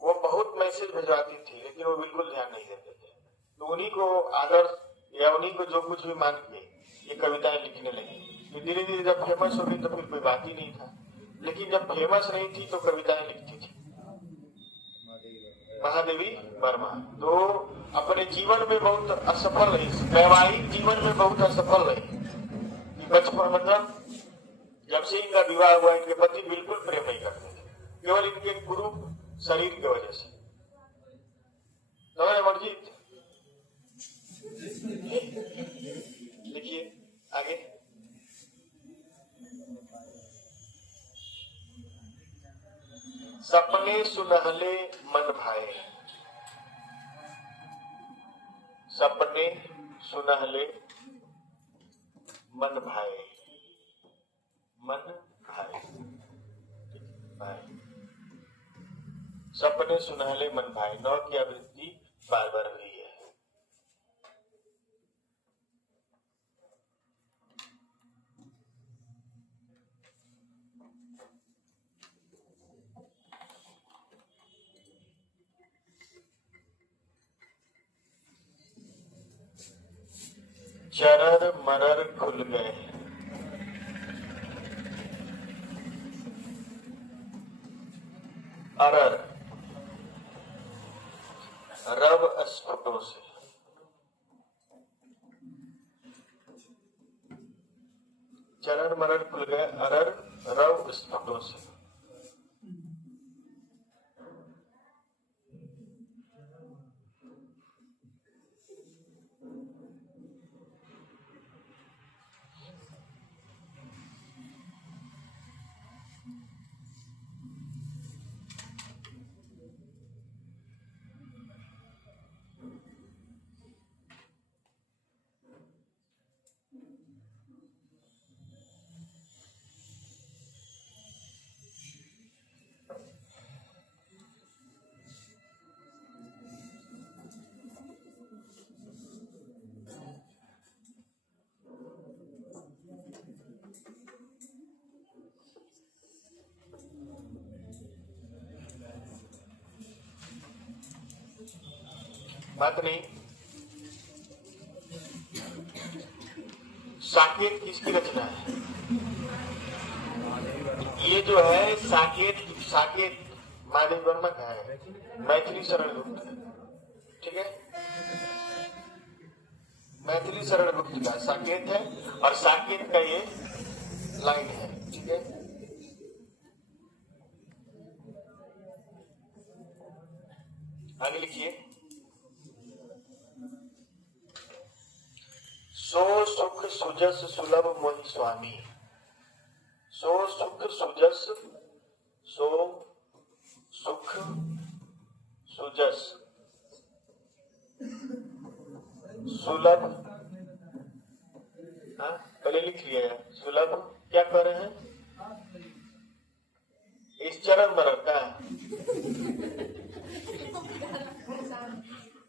वो बहुत मैसेज भिजवाती थी, लेकिन वो बिल्कुल ध्यान नहीं देते थे। तो उन्हीं को आदर्श या उन्हीं को जो कुछ भी मान के ये कविताएं लिखने लगी। तो धीरे धीरे जब फेमस हो गई तो फिर कोई बात ही नहीं था। लेकिन जब फेमस नहीं थी तो कविताएं लिखती थी। महादेवी वर्मा तो अपने जीवन में बहुत असफल रही, वैवाहिक जीवन में बहुत असफल रही। बचपन मतलब जब से इनका विवाह हुआ, इनके पति बिल्कुल प्रेम नहीं करते थे, केवल इनके कुरूप शरीर की वजह से। तो अमरजीत लिखिए आगे। सपने सुनहले मन भाए, सपने सुनहले मन भाए, मन भाए, सपने सुनहले मन भाए। 9 की आवृत्ति बार बार हुई है। चरर मरर खुल गए, अरर रव स्फुटों से, चरर मरर खुल गए, अरर रव स्फुटों से। बात नहीं। साकेत किसकी रचना है? ये जो है साकेत, साकेत महादेव वर्मा का है, मैथिली शरण गुप्त। ठीक है, मैथिली शरण गुप्त का साकेत है और साकेत का ये लाइन है। ठीक है, आगे लिखिए। सो सुख सुजस सुलभ मोहि स्वामी, सो सुख सुजस, सो सुख सुजस सुलभ, हाँ पहले लिख लिया है। सुलभ क्या कर रहे हैं, इस चरण बरब का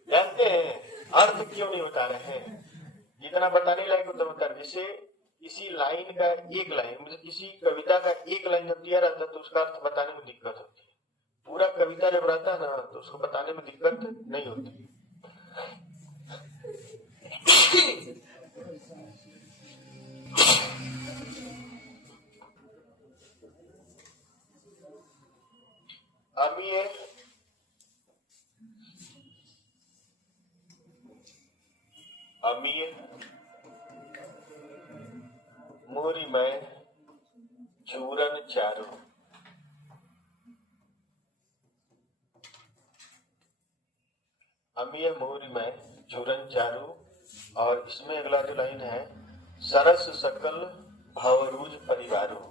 जानते हैं, अर्थ क्यों नहीं बता रहे हैं, जितना बताने लायक उतना बता रहे। जैसे किसी लाइन का एक लाइन, मतलब किसी कविता का एक लाइन जब दिया रहता है तो उसका अर्थ बताने में दिक्कत होती है। पूरा कविता जब रहता है ना तो उसको बताने में दिक्कत नहीं होती। अमीय अमीय मोरी में चूरन चारू, अमीय मोरी में चूरन चारू। और इसमें अगला जो लाइन है, सरस सकल भवरूज परिवारो,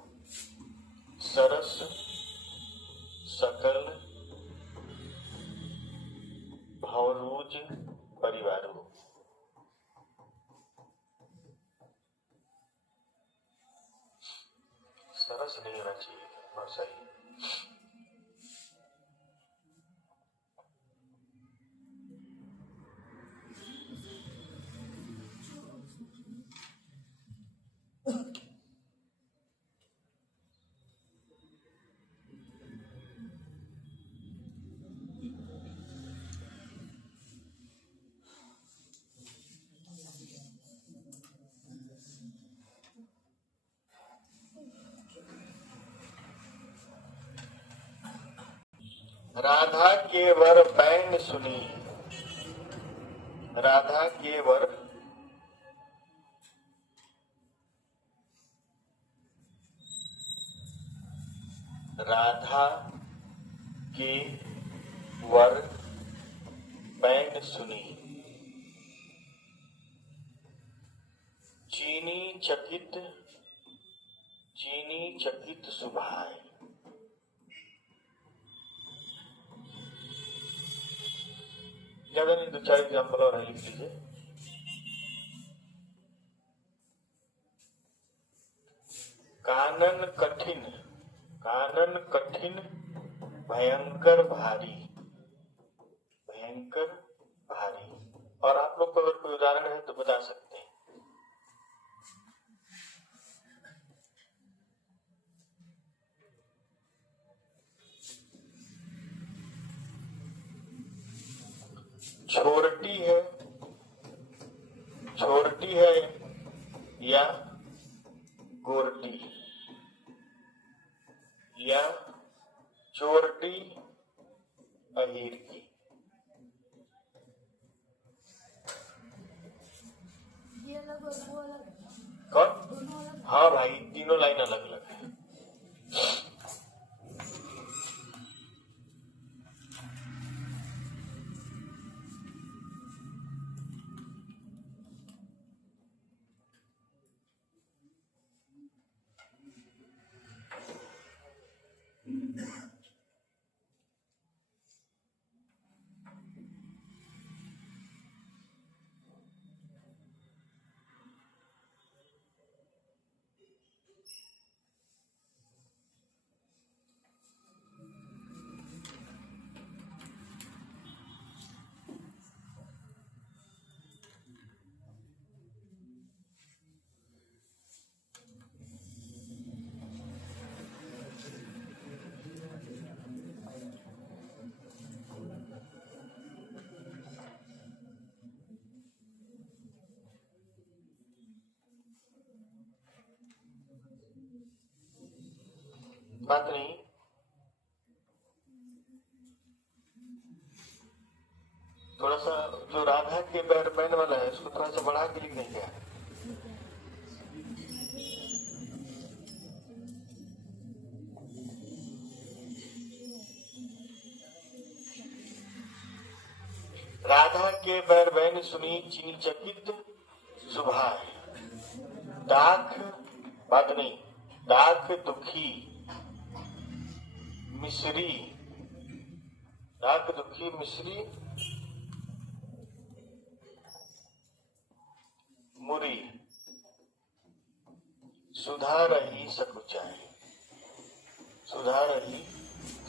सरस सकल भवरूज परिवारो। सरस नहीं होना चाहिए, बहुत सही। राधा के वर बैन सुनी, राधा के वर राधा के वर बैन सुनी, चीनी चकित सुभाए। ज्यादा नहीं, दो चार एग्जाम्पल और लिख लीजिए। कानन कठिन भयंकर भारी, भयंकर भारी। और आप लोग को अगर कोई उदाहरण है तो बता सकते हैं। छोरटी है या गोरटी या चोरटी अहीर की। ये अलग और वो अलग है। कौन? दोनों अलग। हाँ भाई, तीनों लाइन अलग अलग है। बात नहीं, थोड़ा सा जो राधा के बैन वाला है उसको थोड़ा सा बढ़ा के लिखने क्या? राधा के बैन सुनी चीनी चकित सुभाए, दाख बात नहीं, दाख दुखी मिश्री, दाख दुखी मिश्री मुरी, सुधा रही सकुचाए, सुधा रही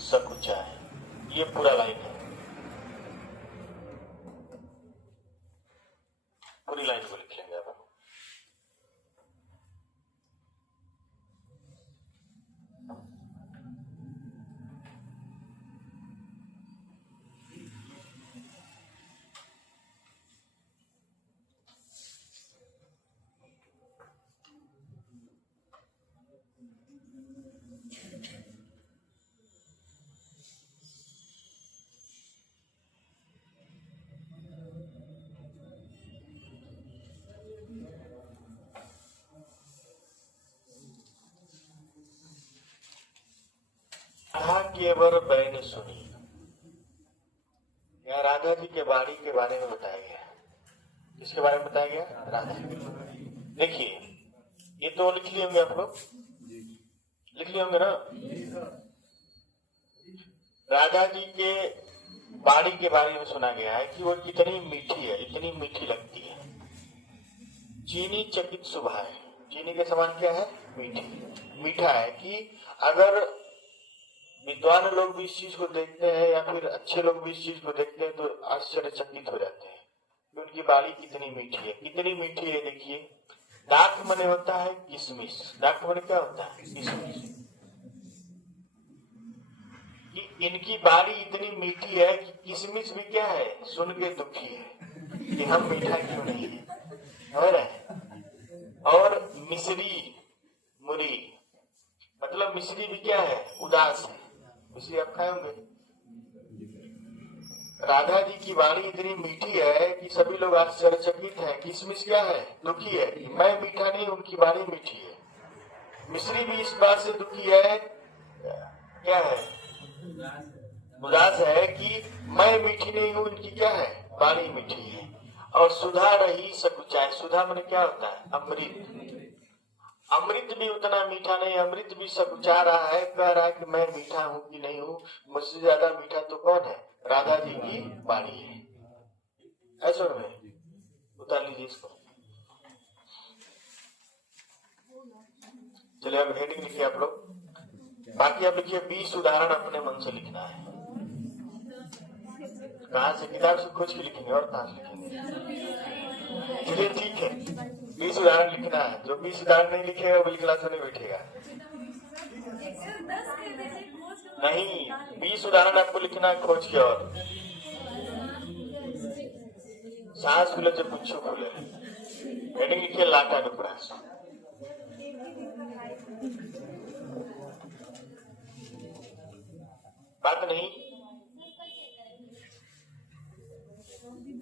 सकुचाए। ये पूरा लाइन है, पूरी लाइन को लिख लेंगे अब। राधा केवर बैन सुनी, यहाँ राधा जी के बाड़ी के बारे में बताया गया। किसके बारे में बताया गया? राधा। देखिए ये तो लिख लिए होंगे आप लोग, लिख लिए होंगे ना। राधा जी के बाड़ी के बारे में सुना गया है कि वो कितनी मीठी है, इतनी मीठी लगती है। चीनी चकित सुभा है, चीनी के समान क्या है? मीठी, मीठा है कि अगर विद्वान लोग भी इस चीज को देखते हैं या फिर अच्छे लोग भी इस चीज को देखते हैं तो आश्चर्यचकित हो जाते हैं कि उनकी बाड़ी कितनी मीठी है। कितनी मीठी है देखिए, दाख मने होता है किशमिश, दाख मने क्या होता है? किशमिश। कि इनकी बाड़ी इतनी मीठी है कि किशमिश भी क्या है? सुन के दुखी है कि हम मीठा क्यों नहीं है। और मिश्री मुरी, मतलब मिश्री भी क्या है? उदास है। मिश्री आप खाए होंगे। राधा जी की वाणी इतनी मीठी है कि सभी लोग आश्चर्यचकित हैं। किशमिश क्या है? दुखी है। मैं मीठा नहीं, उनकी वाणी मीठी है। मिश्री भी इस बात से दुखी है, क्या है? उदास है कि मैं मीठी नहीं हूँ, इनकी क्या है? वाणी मीठी है। और सुधा रही सकुचाए, सुधा मैंने क्या होता है? अमृत। अमृत भी उतना मीठा नहीं, अमृत भी सकुचा रहा है, कह रहा है कि मैं मीठा हूं कि नहीं हूं। मुझसे ज्यादा मीठा तो कौन है? राधा जी की वाणी है। ऐसा में उतार लीजिए इसको। चलिए अब हेडिंग लिखिए आप लोग। बाकी आप लिखिए 20 उदाहरण अपने मन से लिखना है। कहाँ से? किताब से खोज के लिखेंगे और कहाँ से लिखेंगे? चलिए ठीक है, 20 उदाहरण लिखना है। जो 20 उदाहरण नहीं लिखेगा वो क्लास में नहीं बैठेगा। नहीं, 20 उदाहरण आपको लिखना है खोज के। और सांस खुले जब पुच्छो खुले। हेडिंग लिखिए लाटा टुकड़ा। बात नहीं,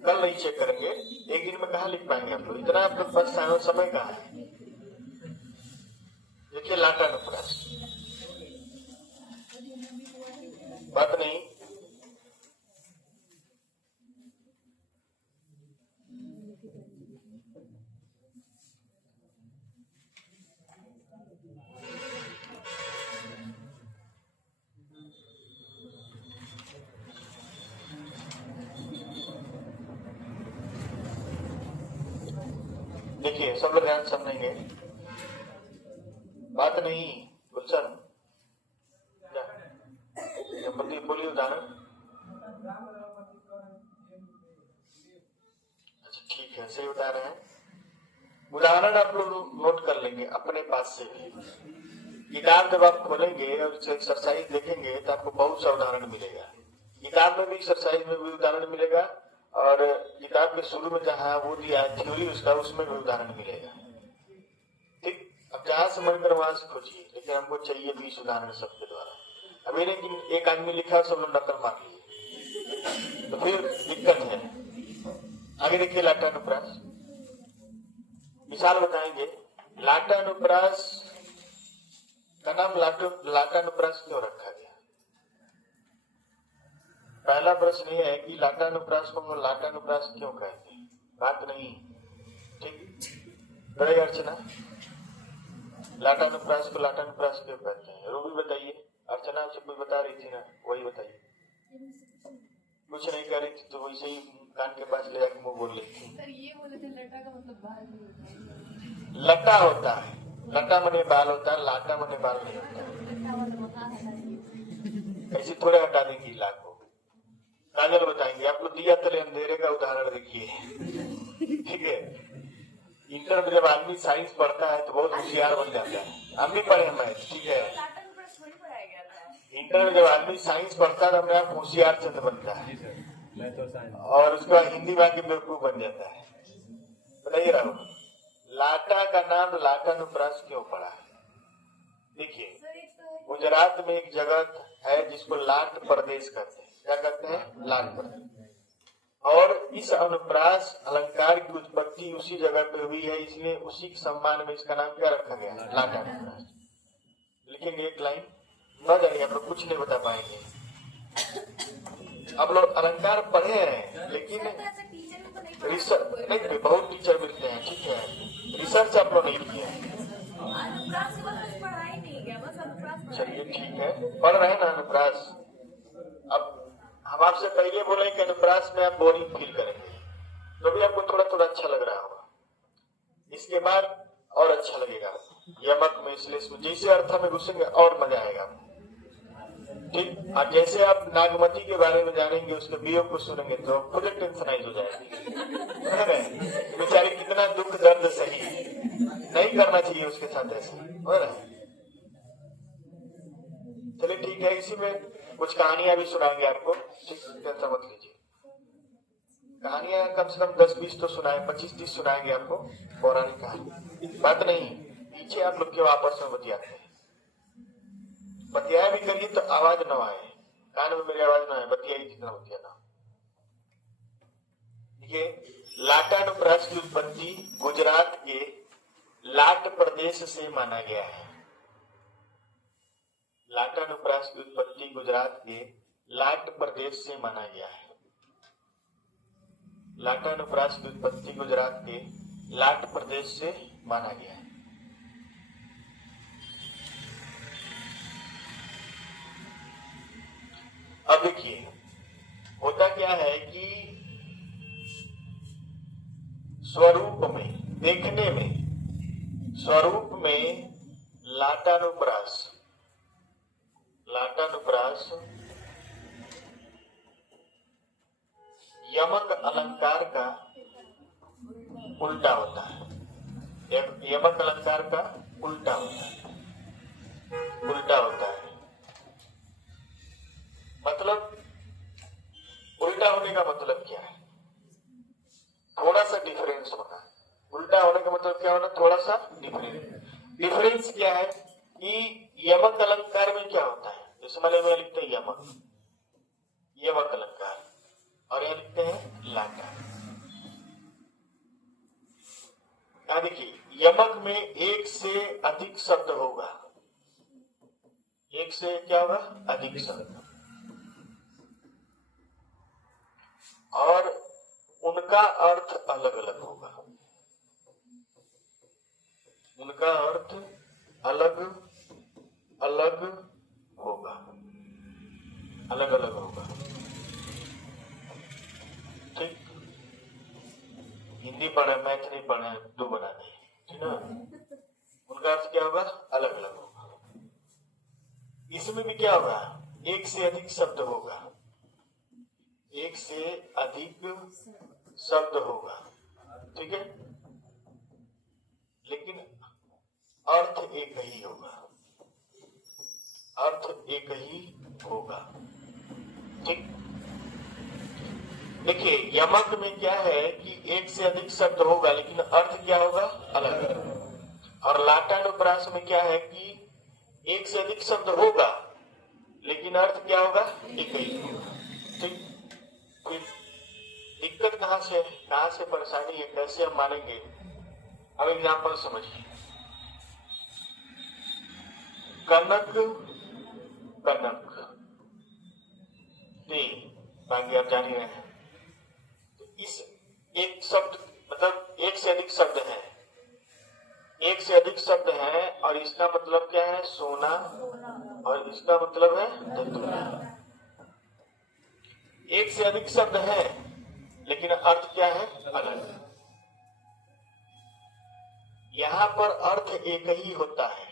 कल नहीं चेक करेंगे, एक दिन में कहाँ लिख पाएंगे आप लोग? इतना आप लोग पास समय कहाँ है? देखिए लाटा टुकड़ा। बात नहीं, देखिए सब लोग ध्यान समझेंगे। बात नहीं, गुलशन बोलिए उदाहरण। अच्छा ठीक है, सही बता रहे हैं। उदाहरण आप लोग नोट कर लेंगे अपने पास से भी। किताब जब आप खोलेंगे और एक्सरसाइज देखेंगे तो आपको बहुत सा उदाहरण मिलेगा। किताब में भी एक्सरसाइज में भी उदाहरण मिलेगा, और किताब के शुरू में जहाँ वो दिया है थ्योरी उसका, उसमें भी उदाहरण मिलेगा। ठीक, अब जहाँ समझ कर वहां से खोजिए, लेकिन हमको चाहिए 20 उदाहरण सबके द्वारा। अभी नहीं, एक आदमी लिखा सब लोग नकल मार लिए तो फिर दिक्कत है। आगे देखिए लाटानुप्रास। मिसाल बताएंगे, लाटानुप्रास का नाम लाटानुप्रास क्यों रखा गया? पहला प्रश्न यह है कि लाटानुप्रास को हम लाटानुप्रास क्यों कहते हैं? बात नहीं, ठीक बड़े अर्चना, लाटानुप्रास को लाटानुप्रास क्यों कहते हैं? रूबी बताइए। अर्चना से कोई बता रही थी ना, वही बताइए। कुछ नहीं कर रही थी तो वैसे ही कान के पास ले जाकर मुंह बोल रही थी। सर ये बोले थे लटा का मतलब बाल नहीं होता है। लटा होता है, लटा मने बाल होता है, लाटा मने बाल नहीं होता है। लटा मतलब मकान है। ऐसे थोड़े हटा देंगे लाख को। काजल बताएंगे, आपको दिया तले अंधेरे का उदाहरण देखिए, ठीक है। इंटर में जब आदमी साइंस पढ़ता है तो बहुत होशियार बन जाता है। हम भी पढ़े मैथ, ठीक है। इंटर में जब आदमी साइंस पढ़ता है तो अपने आप होशियार चंद बनता है मैं तो साइंस और उसके बाद हिंदी में आके बेवकूफ बन जाता है। बताइए राहुल, लाटा का नाम लाटानुप्रास क्यों पड़ा है? देखिए, गुजरात में एक जगह है जिसको लाट प्रदेश कहते हैं। क्या कहते हैं? लाट प्रदेश। और इस अनुप्रास अलंकार की उत्पत्ति उसी जगह पे हुई है, इसलिए उसी के सम्मान में इसका नाम क्या रखा गया? लाटानुप्रास। लेकिन एक लाइन न जानिए, आप लोग कुछ नहीं बता पाएंगे। आप लोग अलंकार पढ़े हैं लेकिन रिसर्च नहीं, बहुत टीचर मिलते हैं, ठीक है, रिसर्च आप लोग नहीं किए हैं। चलिए ठीक है, पढ़ रहे हैं ना अनुप्रास। अब हम आपसे पहले बोले कि अनुप्रास में आप बोरिंग फील करेंगे, तो भी आपको थोड़ा थोड़ा अच्छा लग रहा होगा। इसके बाद और अच्छा लगेगा, यमक में श्लेष में जैसे अर्थ में घुसेंगे और मजा आएगा, ठीक। और जैसे आप नागमती के बारे में जानेंगे, उसके वियोग को सुनेंगे तो खुद टेंशनाइज हो जाएगी। बेचारी कितना दुख दर्द सही, नहीं करना चाहिए उसके साथ ऐसा, हो रहा है। चलिए ठीक है, इसी में कुछ कहानियां भी सुनाएंगे आपको, ठीक, टेंशन मत लीजिए। कहानियां कम से कम 10-20 तो सुनाए, 25-30 सुनाएंगे आपको पौराणिक कहानी। बात नहीं, पीछे आप लोग क्यों आपस में बतियाते हैं? बतिया भी करिए तो आवाज न आए, कान में मेरी आवाज न आए, बतिया कितना बतियाना। देखिए, लाटानुप्रास की उत्पत्ति गुजरात के लाट प्रदेश से माना गया है। लाटानुप्रास की उत्पत्ति गुजरात के लाट प्रदेश से माना गया है। लाटानुप्रास की उत्पत्ति गुजरात के लाट प्रदेश से माना गया है। अब देखिए, होता क्या है कि स्वरूप में, देखने में, स्वरूप में लाटानुप्रास यमक अलंकार का उल्टा होता है। यमक अलंकार का उल्टा होता है, उल्टा होता है। मतलब उल्टा होने का मतलब क्या है? थोड़ा सा डिफरेंस होना। उल्टा होने का मतलब क्या होना? थोड़ा सा डिफरेंस क्या है कि यमक अलंकार में क्या होता है? जैसे मलय में लिखते हैं यमक अलंकार, और यहां लिखते हैं लाटा। यहां देखिए, यमक में एक से अधिक शब्द होगा, एक से क्या होगा? अधिक शब्द, और उनका अर्थ अलग अलग होगा, उनका अर्थ अलग अलग होगा, अलग अलग होगा, ठीक। हिंदी पढ़े, मैथ नहीं पढ़े, दो बना नहीं, ठीक ना। उनका अर्थ क्या होगा? अलग अलग होगा। इसमें भी क्या होगा? एक से अधिक शब्द होगा, एक से अधिक शब्द होगा, ठीक है, लेकिन अर्थ एक ही होगा, अर्थ एक ही होगा, ठीक। देखिए, यमक में क्या है कि एक से अधिक शब्द होगा लेकिन अर्थ क्या होगा? अलग अलग। और लाटानुप्रास में क्या है कि एक से अधिक शब्द होगा लेकिन अर्थ क्या होगा? एक ही होगा, ठीक। दिक्कत कहाँ से परेशानी है, कैसे हम मानेंगे? अब एग्जाम्पल समझिए। कनक बाकी आप जान ही रहे हैं। तो इस एक शब्द मतलब एक से अधिक शब्द है, एक से अधिक शब्द है और इसका मतलब क्या है? सोना, और इसका मतलब है धतूरा। एक से अधिक शब्द है लेकिन अर्थ क्या है? अलग। यहां पर अर्थ एक ही होता है,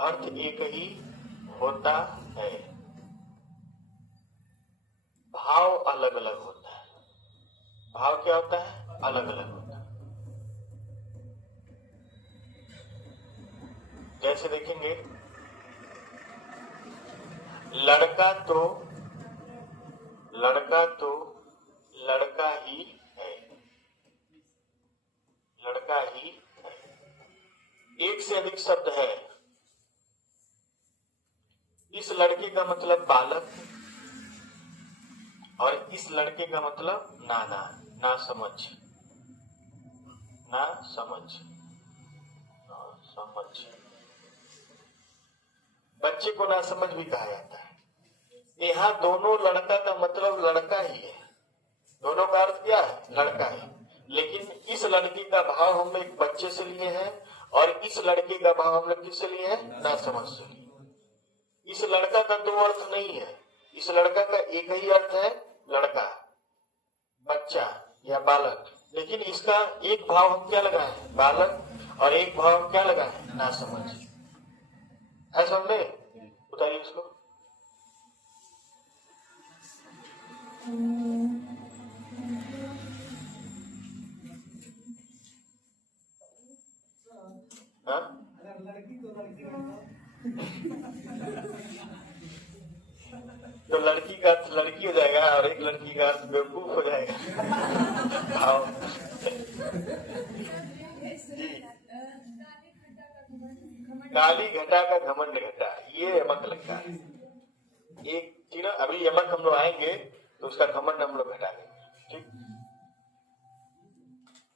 अर्थ एक ही होता है, भाव अलग अलग होता है। भाव क्या होता है? अलग अलग होता है। जैसे देखेंगे, लड़का तो लड़का ही है, लड़का ही है। एक से अधिक शब्द है, इस लड़के का मतलब बालक और इस लड़के का मतलब नाना, ना समझ, ना समझ, ना समझ। बच्चे को ना समझ भी कहा जाता है। यहाँ दोनों लड़का का मतलब लड़का ही है, दोनों का अर्थ क्या है? लड़का है। लेकिन इस लड़के का भाव हम एक बच्चे से लिए हैं और इस लड़के का भाव हम लोग किससे लिए हैं? ना समझ से लिए। इस लड़का का दो अर्थ नहीं है, इस लड़का का एक ही अर्थ है, लड़का, बच्चा या बालक। लेकिन इसका एक भाव हम क्या लगाए हैं? बालक, और एक भाव हम क्या लगाए हैं? ना समझ। ऐसा हमने बताइए उसको। हाँ? तो लड़की का अर्थ लड़की हो जाएगा और एक लड़की का अर्थ बेवकूफ हो जाएगा। जी, काली घटा का घमंड घटा, ये यमक लगता है। एक चीज ना, अभी यमक हम लोग आएंगे तो उसका घमंड हम लोग घटा देंगे। ठीक,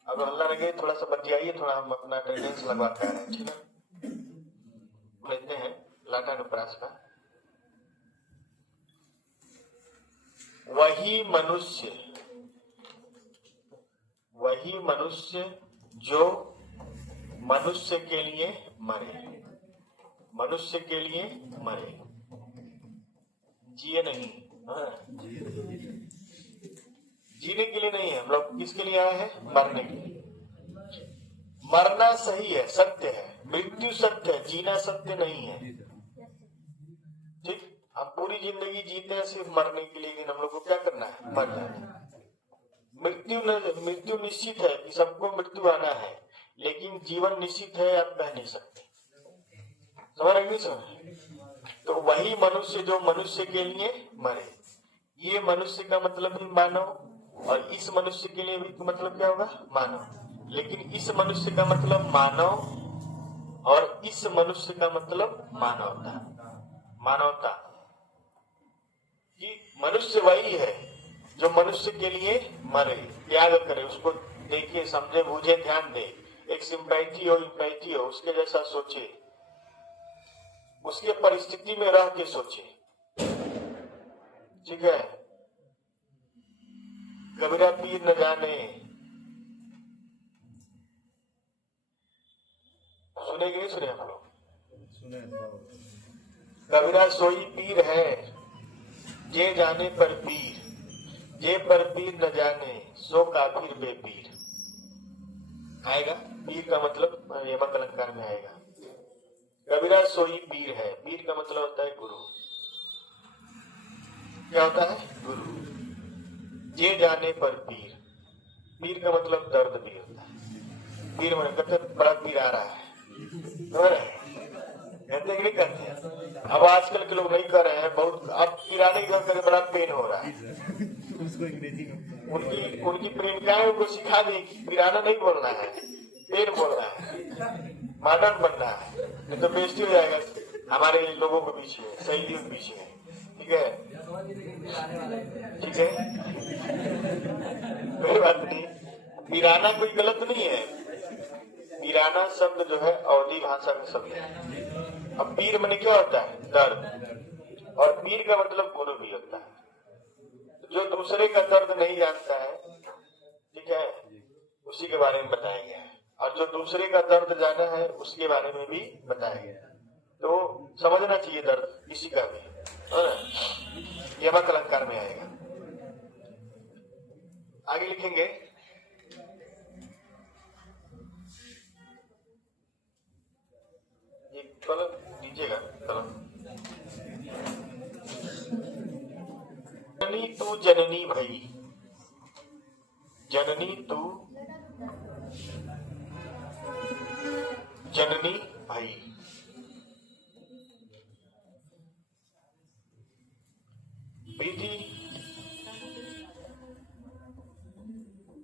अब हल्ला लगे थोड़ा सा बतियाइए, थोड़ा हम अपना अटेंडेंस लगवा कर रहे हैं। ठीक है, लेते हैं लाटा नुप्रास का। वही मनुष्य जो मनुष्य के लिए मरे, मनुष्य के लिए मरे, जिए नहीं। हाँ, जीने के लिए नहीं है, हम लोग किसके लिए आए हैं? मरने के लिए। मरना सही है, सत्य है, मृत्यु सत्य है, जीना सत्य नहीं है। ठीक, हम पूरी जिंदगी जीते हैं सिर्फ मरने के लिए, लेकिन हम लोग को क्या करना है? मरना है। मृत्यु निश्चित है कि सबको मृत्यु आना है, लेकिन जीवन निश्चित है आप कह नहीं सकते। समझ रहे नहीं? तो वही मनुष्य जो मनुष्य के लिए मरे, ये मनुष्य का मतलब भी मानव, और इस मनुष्य के लिए भी मतलब क्या होगा? मानव। लेकिन इस मनुष्य का मतलब मानव और इस मनुष्य का मतलब मानवता। मानवता कि मनुष्य वही है जो मनुष्य के लिए मरे, त्याग करे, उसको देखिए, समझे, बूझे, ध्यान दे, एक सिंपैथी हो, इंपैथी हो, उसके जैसा सोचे, उसके परिस्थिति में रह के सोचे। ठीक है, कबीरा पीर न जाने, सुने कि नहीं सुने हम लोग? कबीरा सोई पीर है जे जाने पर पीर, जे पर पीर न जाने सो काफिर बेपीर। आएगा पीर का मतलब यमक अलंकार में आएगा। कबीरा सोई पीर है, पीर का मतलब होता है गुरु। क्या होता है? गुरु। जे जाने पर पीर, पीर का मतलब दर्द भी होता है। पीर मन कहते बड़ा पीर आ रहा है, कहते कि नहीं कहते हैं? अब आजकल के लोग नहीं कर रहे हैं बहुत, अब पिराने की करके बड़ा पेन हो रहा है। उसको अंग्रेजी में उनकी प्रेमिकाएं उनको सिखा दी कि पिराना नहीं बोलना है, पेन बोलना है, मॉडर्न बनना है, नहीं तो बेइज्जती हो जाएगा हमारे लोगों के बीच में, सहेलियों के बीच में। ठीक है, ठीक है, कोई बात नहीं। वीराना कोई गलत नहीं है। वीराना शब्द जो है अवधी भाषा का शब्द है। अब पीर माने क्या होता है? दर्द। और पीर का मतलब गुरु भी होता है। जो दूसरे का दर्द नहीं जानता है, ठीक है, उसी के बारे में बताया गया है। और जो दूसरे का दर्द जाना है उसके बारे में भी बताया गया है। तो समझना चाहिए दर्द किसी का भी, है ना? यमक अलंकार में आएगा। आगे लिखेंगे, ये कलम दीजिएगा, कलम। जननी तू जननी भई, जननी तू जननी भई। विधि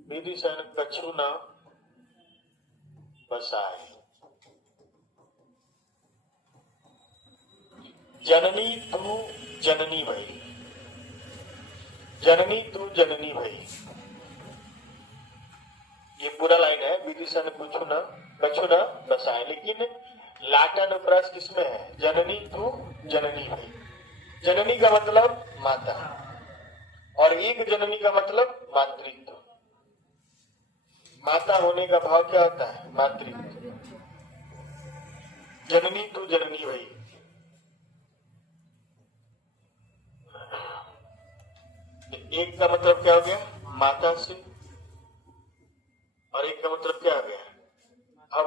विधि सन कछु न बसाए। जननी तू जननी भई, जननी तू जननी भई, ये पूरा लाइन है। विधि सन कछु न बसाए, लेकिन लाटा अनुप्रास किसमें है? जननी तू जननी भई। जननी का मतलब माता, और एक जननी का मतलब मातृत्व। माता होने का भाव क्या होता है? मातृत्व। जननी तू जननी भई। एक का मतलब क्या हो गया? माता से, और एक का मतलब क्या हो गया? अब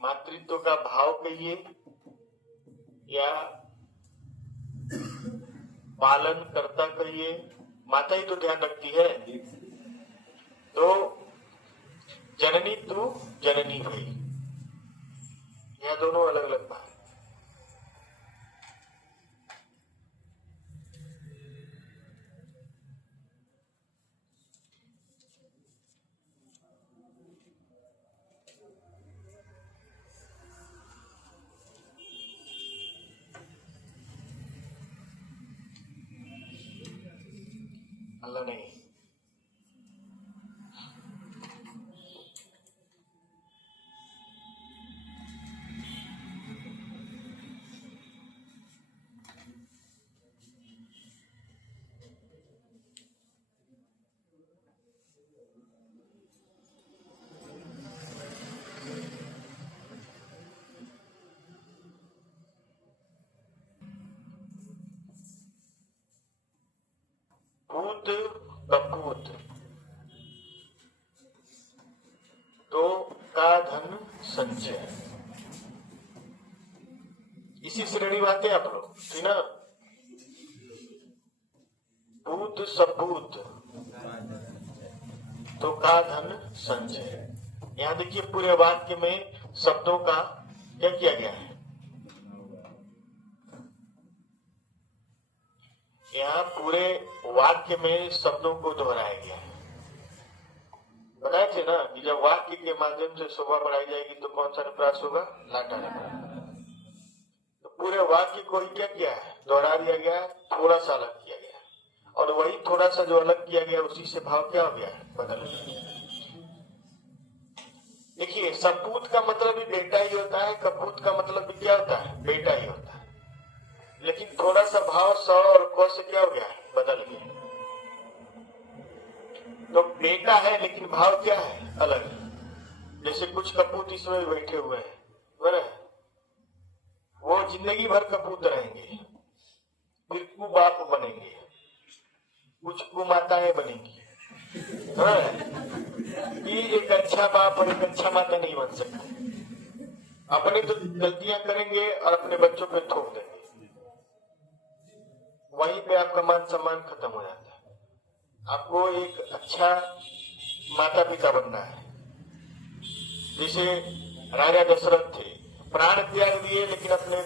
मातृत्व का भाव कहिए या पालन करता कहिए, माता ही तो ध्यान रखती है। तो जननी तू जननी भई, यह दोनों अलग अलग बात। अल्लाह नहीं। पूत कपूत तो का धन संचय, इसी श्रेणी में आते हैं आप लोग, ठीक ना? पूत सपूत तो का धन संचय। यहाँ देखिए पूरे वाक्य में शब्दों का क्या किया गया है? यहाँ पूरे वाक्य में शब्दों को दोहराया गया है। बताए थे ना कि जब वाक्य के माध्यम से शोभा बढ़ाई जाएगी तो कौन सा अनुप्रास होगा? लाटा अनुप्रास। तो पूरे वाक्य को ही क्या किया है? दोहरा दिया गया है, थोड़ा सा अलग किया गया है। और वही थोड़ा सा जो अलग किया गया उसी से भाव क्या हो गया है? बदल गया। देखिए, सपूत का मतलब भी बेटा ही होता है, कपूत का मतलब भी क्या होता है? बेटा ही होता है। लेकिन थोड़ा सा भाव स और क से क्या हो गया? बदल गया। तो बेटा है लेकिन भाव क्या है? अलग है। जैसे कुछ कपूत इसमें बैठे हुए हैं, बराबर, वो जिंदगी भर कपूत रहेंगे, फिर कुबाप बनेंगे, कुछ कुमाताएं बनेंगी। ये एक अच्छा बाप और एक अच्छा माता नहीं बन सकते। अपने तो गलतियां करेंगे और अपने बच्चों पे थोप देंगे, वहीं पे आपका मान सम्मान खत्म हो जाता है। आपको एक अच्छा माता पिता बनना है। जैसे राजा दशरथ थे, प्राण त्याग दिए लेकिन अपने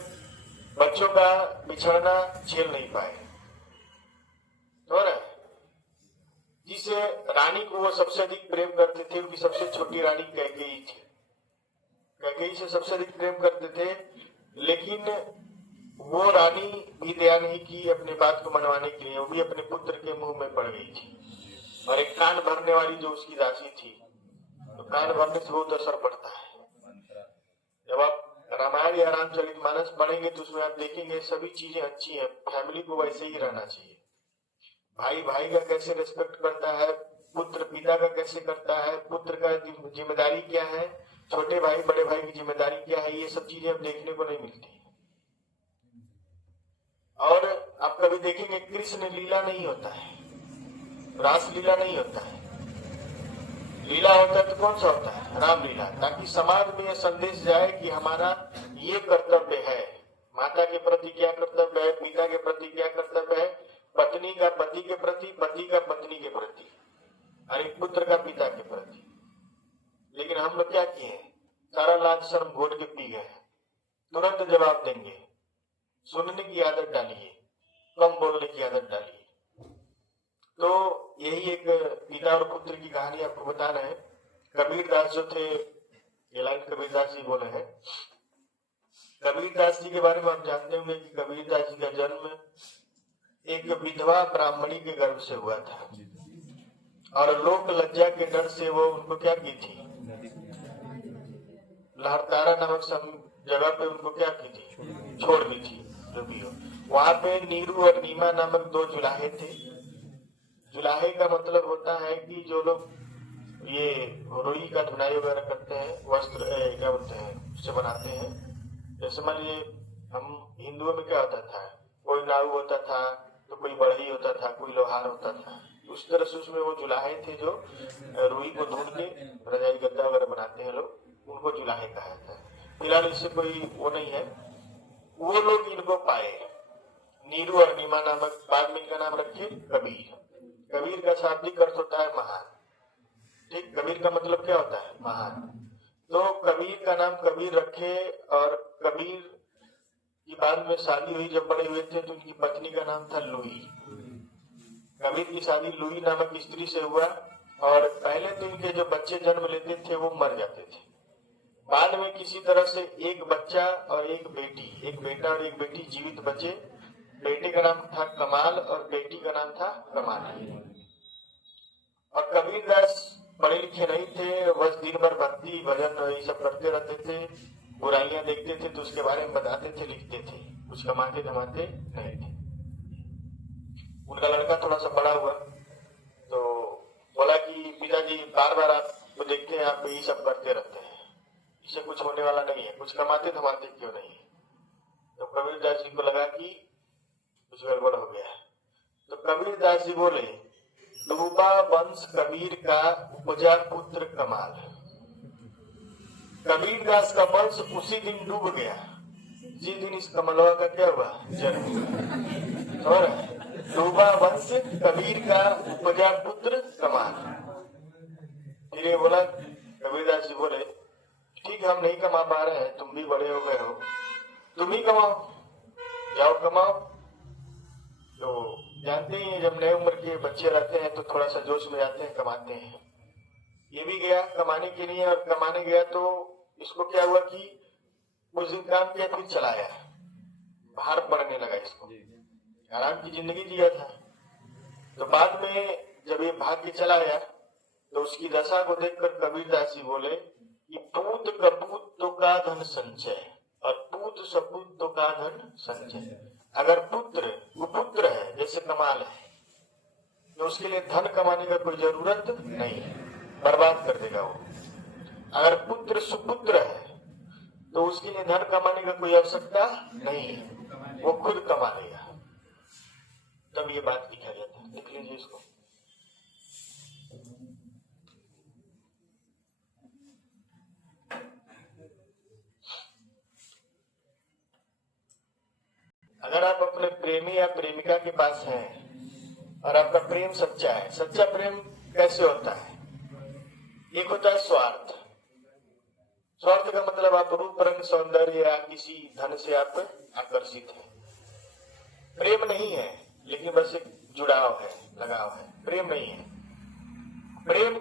बच्चों का बिछड़ना झेल नहीं पाए। तो ना, जिस रानी को वो सबसे अधिक प्रेम करते थे, उनकी सबसे छोटी रानी कैकेयी थी। कैकेयी से सबसे अधिक प्रेम करते थे, लेकिन वो रानी भी दया नहीं की अपनी बात को मनवाने के लिए, वो भी अपने पुत्र के मुंह में पड़ गई थी। और एक कान भरने वाली जो उसकी दासी थी, तो कान भरने से बहुत असर पड़ता है। जब आप रामायण या रामचरितमानस पढ़ेंगे तो उसमें आप देखेंगे सभी चीजें अच्छी हैं। फैमिली को वैसे ही रहना चाहिए। भाई भाई का कैसे रिस्पेक्ट करता है, पुत्र पिता का कैसे करता है, पुत्र का जिम्मेदारी क्या है, छोटे भाई बड़े भाई की जिम्मेदारी क्या है, ये सब चीजें अब देखने को नहीं मिलती। और आप कभी देखेंगे कृष्ण लीला नहीं होता है, रास लीला नहीं होता है। लीला होता है तो कौन सा होता है? रामलीला, ताकि समाज में यह संदेश जाए कि हमारा ये कर्तव्य है। माता के प्रति क्या कर्तव्य है, पिता के प्रति क्या कर्तव्य है, पत्नी का पति के प्रति, पति का पत्नी के प्रति, और पुत्र का पिता के प्रति। लेकिन हम लोग क्या किए? सारा लाज शर्म घोट के पी गए। तुरंत जवाब देंगे। सुनने की आदत डालिए, कम बोलने की आदत डालिए। तो यही एक पिता और पुत्र की कहानी आपको बता रहे हैं। कबीरदास जो थे, ये लाइन कबीरदास जी बोले हैं। कबीरदास जी के बारे में आप जानते होंगे कि कबीरदास जी का जन्म एक विधवा ब्राह्मणी के गर्भ से हुआ था, और लोक लज्जा के डर से वो उनको क्या की थी? लहरतारा नामक जगह पे उनको क्या की थी? छोड़ दी थी। जो भी हो, वहां पे नीरू और नीमा नामक दो जुलाहे थे। जुलाहे का मतलब होता है कि जो लोग ये रुई का धुनाई वगैरह करते हैं, वस्त्र क्या बोलते हैं उससे बनाते हैं। जैसे मान लीजिए हम हिंदुओं में क्या होता था, कोई नाऊ होता था तो कोई बढ़ई होता था, कोई लोहार होता था। उस तरह से उसमें वो जुलाहे थे जो रुई को ढूंढ के रजाई गद्दा वगैरह बनाते हैं लोग, उनको जुलाहे कहा जाता है। फिलहाल इससे कोई वो नहीं है। वो लोग इनको पाए, नीरू और नीमा नामक, बाद में इनका नाम रखे कबीर। कबीर का शाब्दिक अर्थ होता है महान। ठीक, कबीर का मतलब क्या होता है? महान। तो कबीर का नाम कबीर रखे, और कबीर की बाद में शादी हुई। जब बड़े हुए थे तो उनकी पत्नी का नाम था लुई। कबीर की शादी लुई नामक स्त्री से हुआ, और पहले तो इनके जो बच्चे जन्म लेते थे वो मर जाते थे। बाद में किसी तरह से एक बच्चा और एक बेटी, एक बेटा और एक बेटी जीवित बचे। बेटे का नाम था कमाल और बेटी का नाम था कमाली। और कबीरदास पढ़े लिखे नहीं थे, बस दिन भर भक्ति भजन ये सब करते रहते थे। बुराइयां देखते थे तो उसके बारे में बताते थे, लिखते थे, कुछ कमाते धमाते नहीं थे। उनका लड़का थोड़ा सा बड़ा हुआ तो बोला कि पिताजी बार बार आपको देखते हैं, आप यही सब करते रहते हैं, इससे कुछ होने वाला नहीं है, कुछ कमाते धमाते क्यों नहीं? तो कबीरदास जी को लगा कि कुछ गड़बड़ हो गया। तो कबीरदास जी बोले, डूबा वंश कबीर का उपजा पुत्र कमाल। कबीरदास का वंश उसी दिन डूब गया जिस दिन इस कमलवा का क्या हुआ? जन्म। और डूबा वंश कबीर का उपजा पुत्र कमाल। फिर ये बोला, कबीरदास जी बोले, ठीक है हम नहीं कमा पा रहे हैं, तुम भी बड़े हो गए हो, तुम ही कमाओ, जाओ कमाओ। तो जानते हैं जब नए उम्र के बच्चे रहते हैं तो थोड़ा सा जोश में जाते हैं, कमाते हैं। ये भी गया कमाने के लिए, और कमाने गया तो इसको क्या हुआ कि कुछ दिन काम किया, फिर चला आया, भार पड़ने लगा इसको। आराम की जिंदगी जिया था। तो बाद में जब ये भाग के चला आया तो उसकी दशा को देखकर कबीरदास जी बोले कि पूत कपूत तो का धन संचय, और पूत सपूत तो का धन संचय। अगर पुत्र कुपुत्र है, जैसे कमाल है, तो उसके लिए धन कमाने का कोई जरूरत नहीं है, बर्बाद कर देगा वो। अगर पुत्र सुपुत्र है तो उसके लिए धन कमाने का कोई आवश्यकता नहीं है, वो खुद कमा लेगा। तब ये बात लिखा गया था, लिख लीजिए इसको। अगर आप अपने प्रेमी या प्रेमिका के पास हैं और आपका प्रेम सच्चा है, सच्चा प्रेम कैसे होता है? एक होता है स्वार्थ। स्वार्थ का मतलब आप रूप रंग सौंदर्य या किसी धन से आप आकर्षित हैं। प्रेम नहीं है, लेकिन बस एक जुड़ाव है, लगाव है, प्रेम नहीं है। प्रेम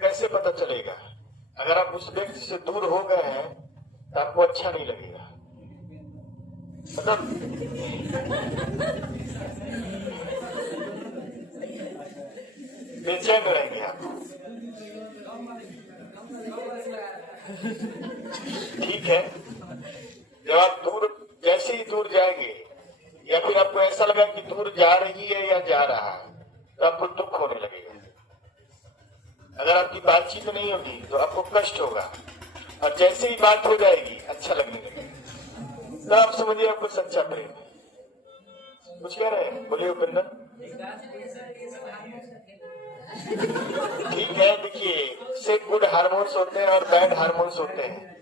कैसे पता चलेगा? अगर आप उस व्यक्ति से दूर हो गए हैं तो आपको अच्छा नहीं लगेगा। मतलब बेचैन रहेंगे आप। ठीक है, जब आप दूर, जैसे ही दूर जाएंगे या फिर आपको ऐसा लगा कि दूर जा रही है या जा रहा है, तो आपको दुख होने लगेगा। अगर आपकी बातचीत नहीं होगी तो आपको कष्ट होगा, और जैसे ही बात हो जाएगी अच्छा लगने लगेगा, तो आप समझिए आपको सच्चा प्रेम है। कुछ कह रहे हैं, बोलिए उपेंद्र। ठीक है, देखिए, से गुड हार्मोन्स होते हैं और बैड हार्मोन्स होते हैं।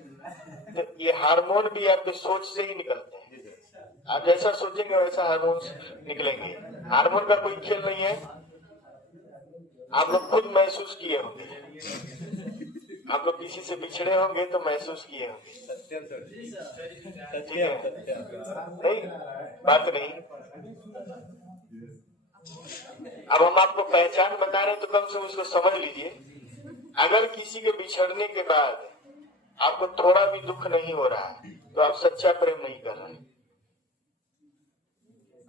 तो ये हार्मोन भी आपके सोच से ही निकलते हैं। आप जैसा सोचेंगे वैसा हार्मोन्स निकलेंगे। हार्मोन का कोई खेल नहीं है, आप लोग खुद महसूस किए होंगे। आप लोग किसी से बिछड़े होंगे तो महसूस किए होंगे। ठीक है, नहीं बात नहीं। अब हम आपको पहचान बता रहे हैं तो कम से कम उसको समझ लीजिए। अगर किसी के बिछड़ने के बाद आपको थोड़ा भी दुख नहीं हो रहा है तो आप सच्चा प्रेम नहीं कर रहे हैं।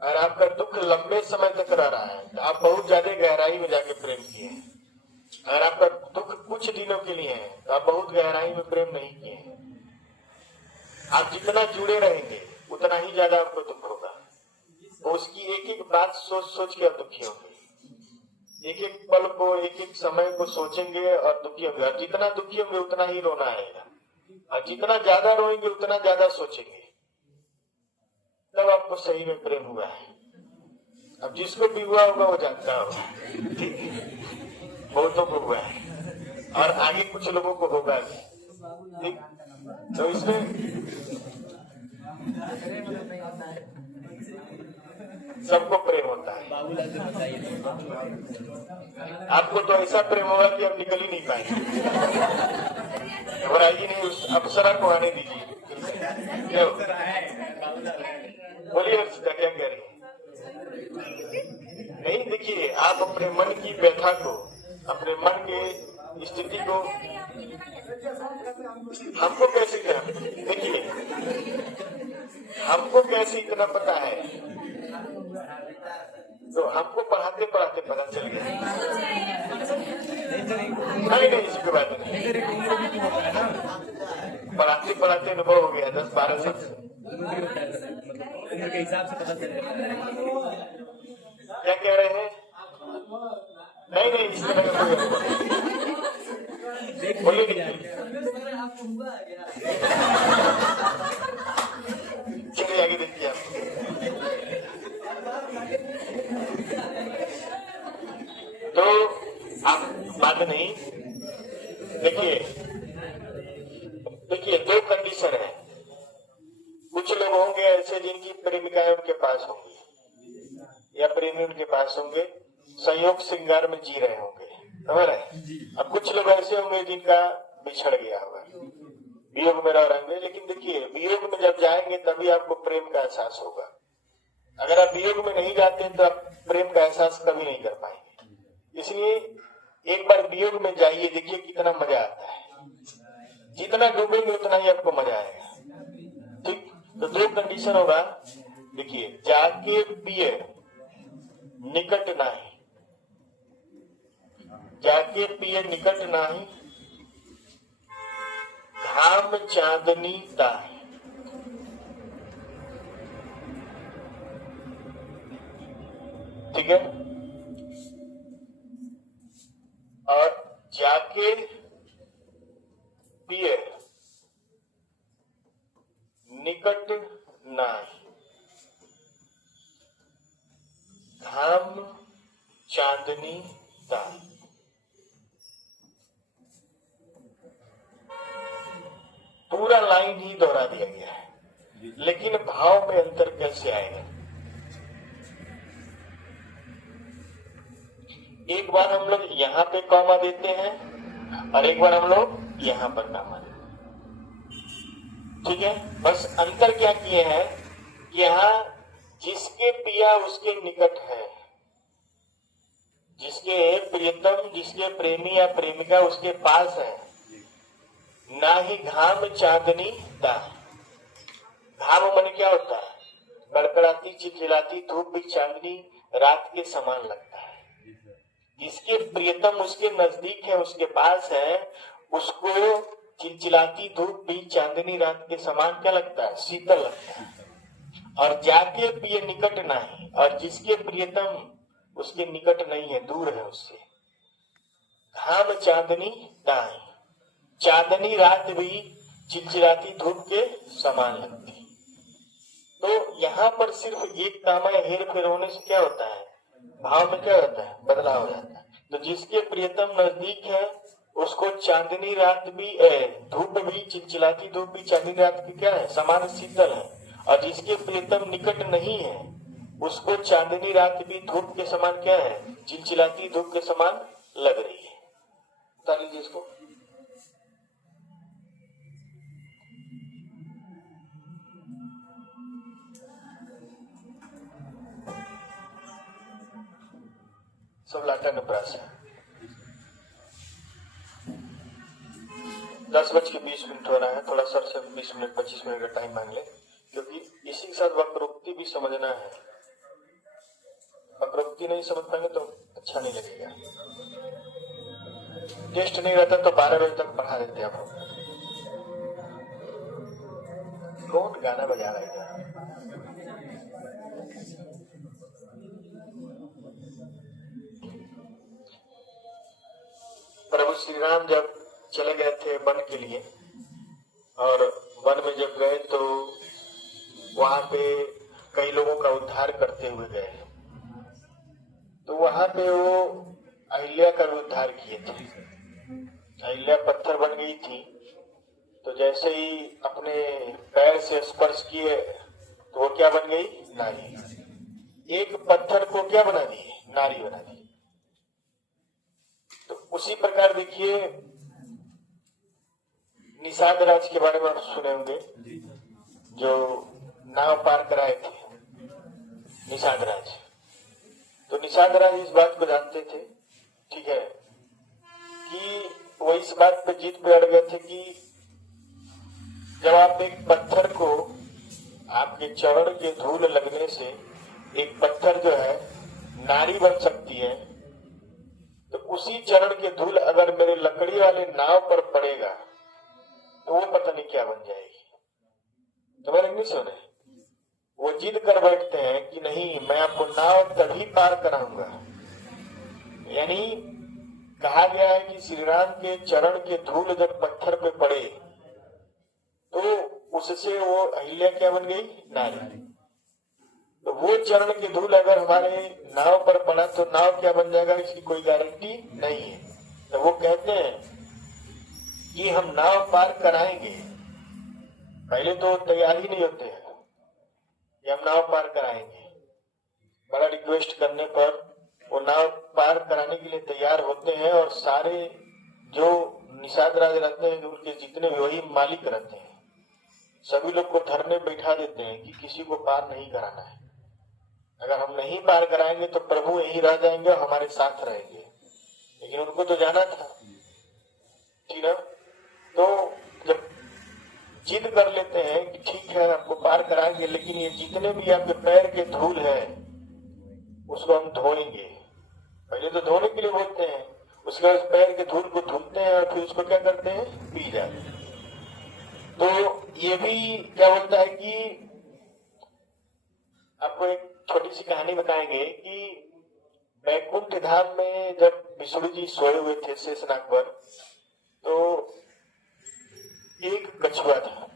और आपका दुख लंबे समय तक रह रहा है तो आप बहुत ज्यादा गहराई में जाके प्रेम किए हैं। अगर आपका दुख कुछ दिनों के लिए है तो आप बहुत गहराई में प्रेम नहीं किए हैं। आप जितना जुड़े रहेंगे उतना ही ज्यादा आपको दुख होगा। तो उसकी एक एक बात सोच सोच के आप दुखी होंगे। एक एक पल को, एक एक समय को सोचेंगे और दुखी होंगे। और जितना दुखी होंगे उतना ही रोना आएगा, और जितना ज्यादा रोएंगे उतना ज्यादा सोचेंगे। तब आपको सही में प्रेम हुआ है। अब जिसको भी हुआ होगा वो जानता होगा, ठीक है, बहुतों को हुआ है और आगे कुछ लोगों को होगा भी। ठीक, तो इसमें सबको प्रेम होता है। आपको तो ऐसा प्रेम होगा कि आप निकल ही नहीं पाएंगे। घबराइए नहीं, उस अप्सरा को आने दीजिए। बोलिए अर्चिता, क्या कह रही है? नहीं, देखिए, आप अपने मन की व्यथा को, अपने मन की स्थिति को हमको कैसे क्या, देखिए, हमको कैसे इतना पता है, तो हमको पढ़ाते पढ़ाते पता चल गया। नहीं नहीं, इसकी बात नहीं, पढ़ाते पढ़ाते अनुभव हो गया 10-12 साल से। उम्र के हिसाब से पता चलेगा। क्या कह रहे हैं? नहीं नहीं, इसमें बोलिए चलिए आगे देखिए आप। तो आप बात नहीं, देखिए दो कंडीशन है। कुछ लोग होंगे ऐसे जिनकी प्रेमिकाएं उनके पास होंगी या प्रेमी उनके पास होंगे, संयोग श्रृंगार में जी रहे होंगे, समझ रहे? अब कुछ लोग ऐसे होंगे जिनका बिछड़ गया होगा, वियोग में रह रहे होंगे। लेकिन देखिए, वियोग में जब जाएंगे तभी आपको प्रेम का एहसास होगा। अगर आप वियोग में नहीं जाते तो आप प्रेम का एहसास कभी नहीं कर पाएंगे। इसलिए एक बार वियोग में जाइए, देखिए कितना मजा आता है। जितना डूबेंगे उतना ही आपको मजा आएगा। ठीक, तो दो कंडीशन होगा। देखिए, जाके पिए निकट नाही, जाके पिए निकट नाही, घाम चांदनी ताही। ठीक है, और जाके पिए निकट नाही, घाम चांदनी ताही। पूरा लाइन ही दोहरा दिया गया है, लेकिन भाव में अंतर कैसे आएगा? एक बार हम लोग यहाँ पे कॉमा देते हैं और एक बार हम लोग यहाँ पर कॉमा देते हैं। ठीक है, बस अंतर क्या किए हैं कि यहाँ जिसके पिया उसके निकट है, जिसके प्रियतम, जिसके प्रेमी या प्रेमिका उसके पास है, ना ही घाम चांदनी ताही। घाम मन क्या होता है? कड़कड़ाती चिलचिलाती धूप भी चांदनी रात के समान लगता है। जिसके प्रियतम उसके नजदीक है, उसके पास है, उसको चिलचिलाती धूप भी चांदनी रात के समान क्या लगता है? शीतल लगता है। और जाके प्रिय निकट नहीं, और जिसके प्रियतम उसके निकट नहीं है, दूर है उससे। घाम चांदनी दाई, चांदनी रात भी चिलचिलाती धूप के समान लगती। तो यहाँ पर सिर्फ एक कामा हेर फेर होने से क्या होता है? भाव में क्या होता है? बदलाव हो जाता है। तो जिसके प्रियतम नजदीक है उसको चांदनी रात भी धूप भी चिलचिलाती धूप भी चांदनी रात की क्या है? समान शीतल है। और जिसके प्रियतम निकट नहीं है उसको चांदनी रात भी धूप के समान क्या है? चिलचिलाती धूप के समान लग रही है। बता लीजिए इसको। सब लाटा नपरास है। 10:20 हो रहा है। थोड़ा सर से 20 मिनट 25 मिनट का टाइम मांग ले, क्योंकि इसी के साथ वक्रोक्ति भी समझना है। वक्रोक्ति नहीं समझ पाएंगे तो अच्छा नहीं लगेगा। टेस्ट नहीं रहता तो 12 बजे तक पढ़ा देते आप। कौन गाना बजा रहा है? प्रभु श्री राम जब चले गए थे वन के लिए, और वन में जब गए तो वहां पे कई लोगों का उद्धार करते हुए गए। तो वहां पे वो अहिल्या का उद्धार किए थे। अहिल्या पत्थर बन गई थी, तो जैसे ही अपने पैर से स्पर्श किए तो वो क्या बन गई? नारी। एक पत्थर को क्या बना दिए? नारी बना दी। तो उसी प्रकार देखिए निषाद राज के बारे में आप सुने होंगे, जो नाव पार कराए थे निषाद राज। तो निषाद राज इस बात को जानते थे, ठीक है, कि वो इस बात पे जीत पे अड़ गए थे कि जब आप एक पत्थर को, आपके चरण के धूल लगने से एक पत्थर जो है नारी बन सकती है, तो उसी चरण के धूल अगर मेरे लकड़ी वाले नाव पर पड़ेगा तो वो पता नहीं क्या बन जाएगी। तो मेरे नहीं सुने, वो जिद कर बैठते हैं कि नहीं, मैं आपको नाव तभी पार कराऊंगा। यानी कहा गया है कि श्री राम के चरण के धूल जब पत्थर पे पड़े तो उससे वो अहिल्या क्या बन गई? नारी। तो वो चरण के धूल अगर हमारे नाव पर पड़ा तो नाव क्या बन जाएगा, इसकी कोई गारंटी नहीं है। तो वो कहते हैं कि हम नाव पार कराएंगे। पहले तो तैयार ही नहीं होते हैं कि हम नाव पार कराएंगे। बड़ा रिक्वेस्ट करने पर वो नाव पार कराने के लिए तैयार होते हैं, और सारे जो निषाद राज रहते हैं, उनके जितने भी वही मालिक रहते हैं, सभी लोग को धरने बैठा देते हैं कि किसी को पार नहीं कराना है। अगर हम नहीं पार कराएंगे तो प्रभु यहीं रह जाएंगे और हमारे साथ रहेंगे। लेकिन उनको तो जाना था, ठीक है। तो जब जिद कर लेते हैं कि ठीक है आपको पार कराएंगे, लेकिन ये जितने भी आपके पैर के धूल है उसको हम धोएंगे। पहले तो धोने के लिए बोलते हैं, उसके बाद पैर के धूल को धुलते हैं और फिर उसको क्या करते हैं? पी जाते हैं। तो ये भी क्या बोलता है कि आपको एक छोटी सी कहानी बताएंगे कि वैकुंठ धाम में जब विष्णु जी सोए हुए थे शेषनाग पर, तो एक कछुआ था।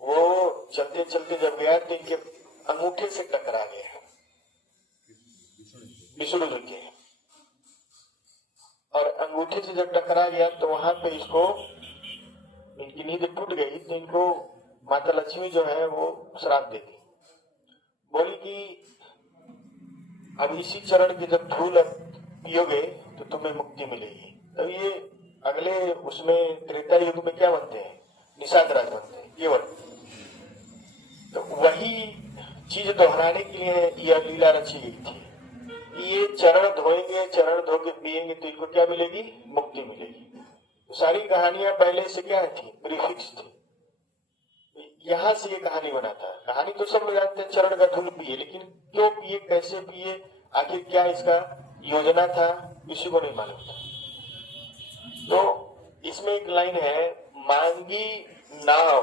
वो चलते चलते जब गया तो इनके अंगूठे से टकरा गया विष्णु जी के, और अंगूठे से जब टकरा गया तो वहां पे इसको, इनकी नींद टूट गई। तो इनको माता लक्ष्मी जो है वो श्राप देती, बोली कि अब इसी चरण की जब धूल पियोगे तो तुम्हें मुक्ति मिलेगी। तो ये अगले उसमें त्रेता युग में क्या बनते हैं? निषाद राज बनते हैं केवल। तो वही चीज दोहराने के लिए यह लीला रची गई थी। ये चरण धोएंगे, चरण धो के पिएंगे तो इनको क्या मिलेगी? मुक्ति मिलेगी। तो सारी कहानियां पहले से क्या थी? प्रीफिक्स थी। यहाँ से ये कहानी बना था। कहानी तो सब लोग जानते हैं, चरण का धूल पिए, लेकिन क्यों पिए, कैसे पिए, आखिर क्या इसका योजना था, किसी को नहीं मालूम था। तो इसमें एक लाइन है, मांगी नाव,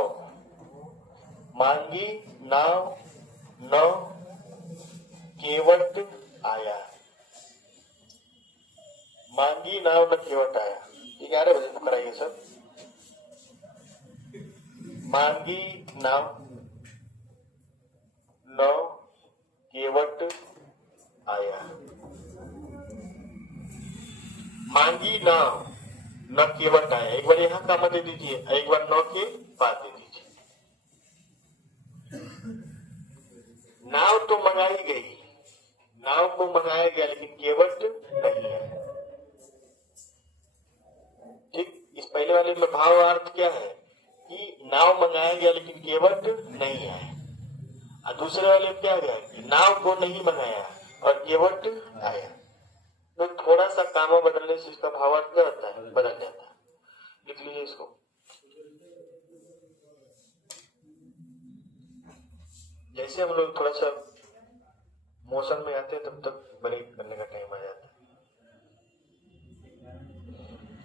मांगी नाव नौ केवट आया, मांगी नाव न केवट आया। ठीक है, 11 बजे को कराइए सर। मांगी नाव नौ केवट आया, मांगी नाव न केवट आया। एक बार यहाँ का मत दे दीजिए, एक बार नौ के बाद दे दीजिए। नाव तो मंगाई गई, नाव को मंगाया गया, लेकिन केवट नहीं है। ठीक, इस पहले वाले में भाव अर्थ क्या है कि नाव मंगाया गया लेकिन केवट नहीं है, और दूसरे वाले में क्या गया कि नाव को नहीं मंगाया और केवट आया। तो थोड़ा सा कामों बदलने से इसका भाव अर्थ क्या होता है, बदल जाता है। लिख लीजिए इसको। जैसे हम लोग थोड़ा सा मोशन में आते हैं तब तक ब्रेक करने का टाइम आ जाता है।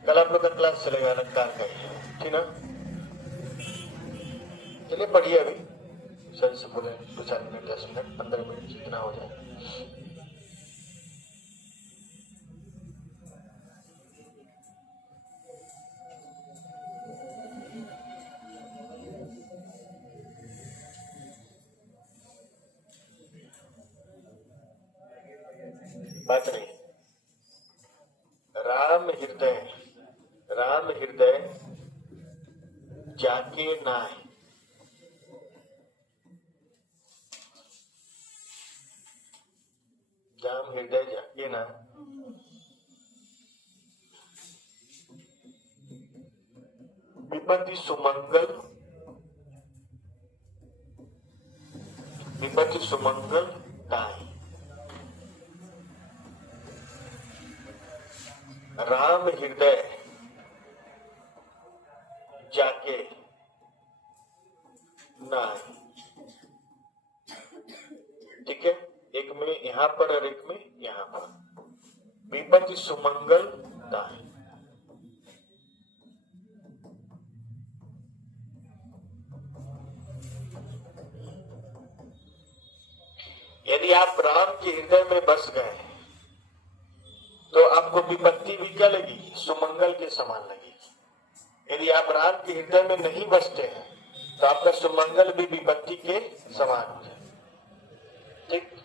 कल आप लोग का क्लास चलेगा अलंकार का ही, ठीक ना? चलिए पढ़िए अभी सर से बोले 2-4 मिनट, 10 मिनट, 15 मिनट जितना हो जाए। बात नहीं, राम हृदय, राम हृदय जाके नाय, राम हृदय जाके ना, विपत्ति सुमंगल, विपत्ति सुमंगल ताई। राम हृदय जाके नाय, ठीक है, एक में यहाँ पर और एक में यहाँ पर। विपत्ति सुमंगल ताई। यदि आप राम के हृदय में बस गए तो आपको विपत्ति भी क्या लगेगी, सुमंगल के समान लगेगी। यदि आप राम के हृदय में नहीं बसते हैं तो आपका सुमंगल भी विपत्ति के समान हो जाए। ठीक,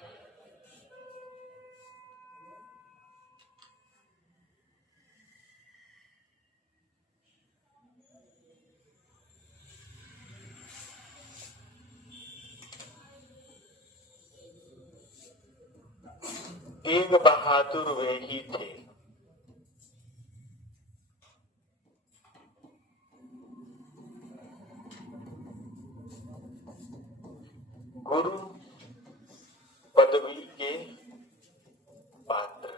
तेग बहादुर वे ही थे, गुरु पदवी के पात्र।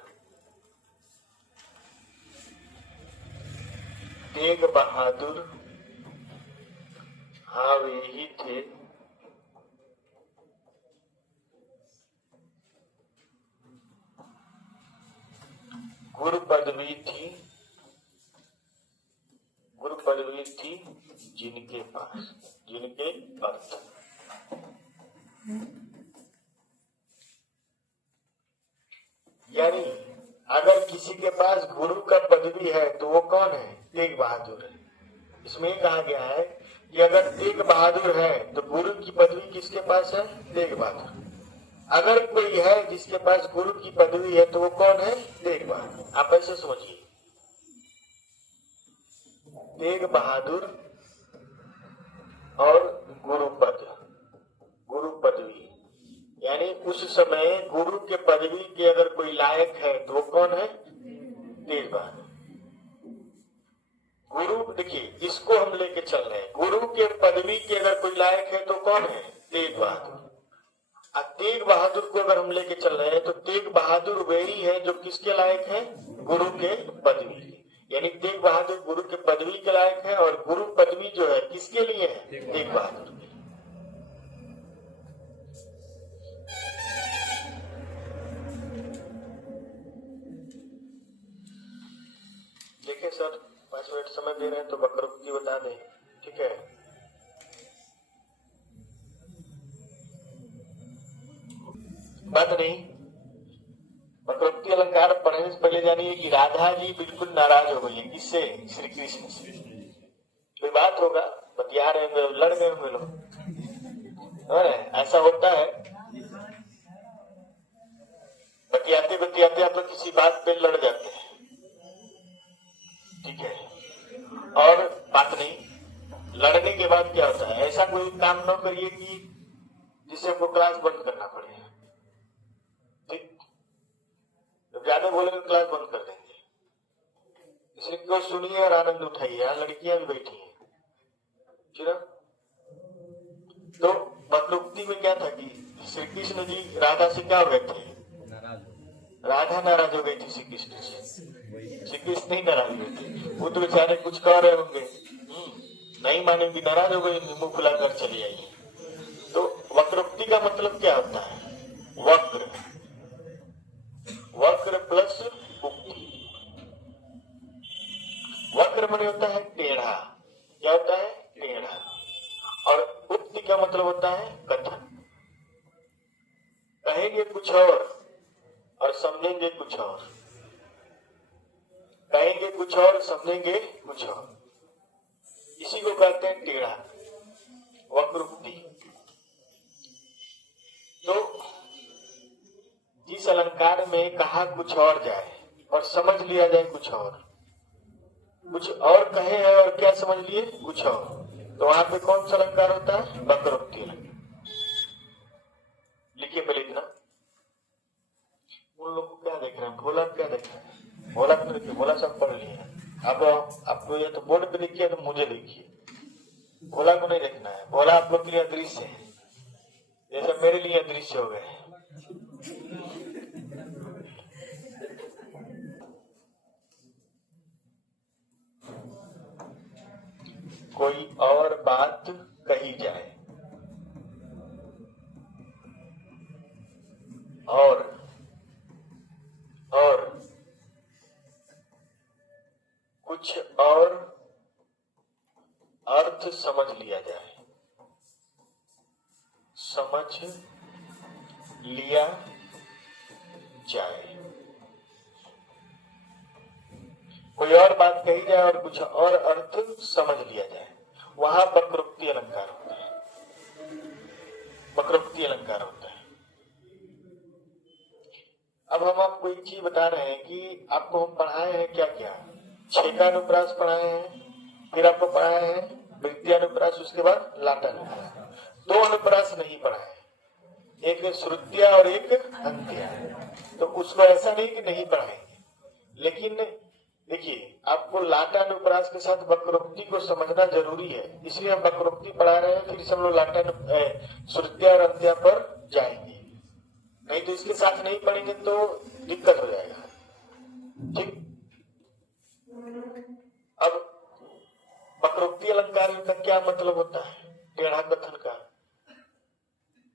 तेग बहादुर हाँ वे ही थे, गुरु पदवी थी, गुरु पदवी थी जिनके पास, जिनके अर्थ। यानी अगर किसी के पास गुरु का पदवी है तो वो कौन है, तेग बहादुर है। इसमें कहा गया है कि अगर तेग बहादुर है तो गुरु की पदवी किसके पास है, तेग बहादुर। अगर कोई है जिसके पास गुरु की पदवी है तो वो कौन है, तेग बहादुर। आप ऐसे समझिए, तेग बहादुर और गुरु पद, गुरु पदवी, यानी उस समय गुरु के पदवी के अगर कोई लायक है तो वो कौन है, तेग बहादुर। गुरु, देखिए इसको हम लेके चल रहे हैं, गुरु के पदवी के अगर कोई लायक है तो कौन है, तेग बहादुर। तेग बहादुर को अगर हम लेके चल रहे हैं तो तेग बहादुर वही है जो किसके लायक है, गुरु के पदवी के। यानी तेग बहादुर गुरु के पदवी के लायक है और गुरु पदवी जो है किसके लिए है, तेग बहादुर। देखिए सर 5 मिनट समय दे रहे हैं तो वक्रोक्ति बता दें, ठीक है। बात नहीं, वक्रोक्ति अलंकार पढ़ने से पहले जानिए कि राधा जी बिल्कुल नाराज हो गई है। किससे? श्री कृष्ण से। कोई बात होगा, बतिया रहे होंगे, लड़ गए होंगे लोग, ऐसा होता है। बतियाते बतियाते आप लोग किसी बात पे लड़ जाते हैं, ठीक है। और बात नहीं, लड़ने के बाद क्या होता है, ऐसा कोई काम न करिए कि जिससे आपको क्लास बंद करना पड़े, ठीक। जब ज्यादा बोलेंगे क्लास बंद कर देंगे, इसलिए क्यों सुनिए और आनंद उठाइए। यहाँ लड़कियां भी बैठी हैं, ठीक है। तो वक्रोक्ति में क्या था कि श्री कृष्ण जी राधा से क्या हो गए थे, राधा नाराज हो गई थी श्री कृष्ण से, श्री कृष्ण नहीं नाराज हुए थे। वो तो बेचारे कुछ कह रहे होंगे, नहीं मानेंगी, नाराज हो गई, मुंह फुलाकर चली आई। तो वक्रोक्ति का मतलब क्या होता है, वक्र, वक्र प्लस उक्ति। वक्र माने होता है टेढ़ा, क्या होता है, टेढ़ा। और उक्ति का मतलब होता है कथन, कहेंगे कुछ और समझेंगे कुछ और, कहेंगे कुछ और समझेंगे कुछ और, इसी को कहते हैं टेढ़ा, वक्रोक्ति। तो जिस अलंकार में कहा कुछ और जाए और समझ लिया जाए कुछ और कहे हैं और क्या समझ लिए, कुछ और, तो वहां पे कौन सा अलंकार होता है, वक्रोक्ति अलंकार। लिखिए पहले इतना। उन लोग को क्या देख रहे हैं, भोला क्या देख रहे हैं, भोला को देखिए, भोला सब पढ़ लिए हैं। अब आपको ये तो बोर्ड पे देखिए, तो मुझे देखिए, भोला को नहीं देखना है। भोला आप लोग के लिए अदृश्य है, जैसे मेरे लिए अदृश्य हो गए। कोई और बात कही जाए और कुछ और अर्थ समझ लिया जाए, समझ लिया जाए, कोई और बात कही जाए और कुछ और अर्थ समझ लिया जाए, वहां वक्रोक्ति अलंकार होता है, वक्रोक्ति अलंकार होता है। अब हम आपको एक चीज बता रहे हैं कि आपको हम पढ़ाए हैं क्या क्या, छेकानुप्रास पढ़ाए हैं, फिर आपको पढ़ाए हैं वृत्तियानुप्रास, उसके बाद लाटानुप्रास। 2 अनुप्रास नहीं पढ़ाए, एक श्रुतिया और एक अंत्या। तो उसको ऐसा नहीं कि नहीं पढ़ाएंगे, लेकिन देखिए आपको लाटानुप्रास के साथ वक्रोक्ति को समझना जरूरी है, इसलिए हम वक्रोक्ति पढ़ा रहे हैं। फिर से हम लोग श्रुतिया और अंत्या पर जाएंगे, नहीं तो इसके साथ नहीं पढ़ेंगे तो दिक्कत हो जाएगा, ठीक। अब वक्रोक्ति अलंकार का क्या मतलब होता है, टेढ़ा कथन का,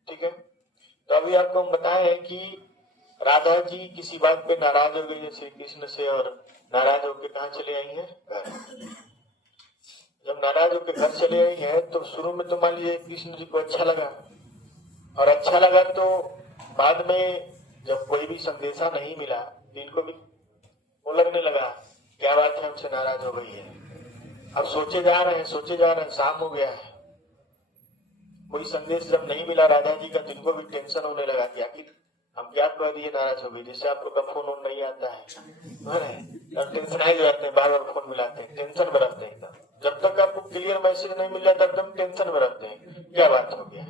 ठीक है। तो अभी आपको हम बताए हैं कि राधा जी किसी बात पे नाराज हो गई है श्री कृष्ण से, और नाराज होकर कहाँ चले आई हैं, घर। जब नाराज होकर घर चले आई है तो शुरू में तो मान लीजिए कृष्ण जी को अच्छा लगा, और अच्छा लगा तो बाद में जब कोई भी संदेशा नहीं मिला, इनको भी वो लगने लगा क्या बात है, हमसे नाराज हो गई है। अब सोचे जा रहे हैं, शाम हो गया है, कोई संदेश जब नहीं मिला राधा जी का, तो इनको भी टेंशन होने लगा कि आखिर हम क्या कह दिए, नाराज हो गई। जैसे आप लोग का फोन नहीं आता है, तब टेंशन आ जाते हैं, बार बार फोन मिलाते हैं, टेंशन में रहते हैं। जब तक आपको क्लियर मैसेज नहीं मिल जाता तब टेंशन में रहते हैं, क्या बात हो गया।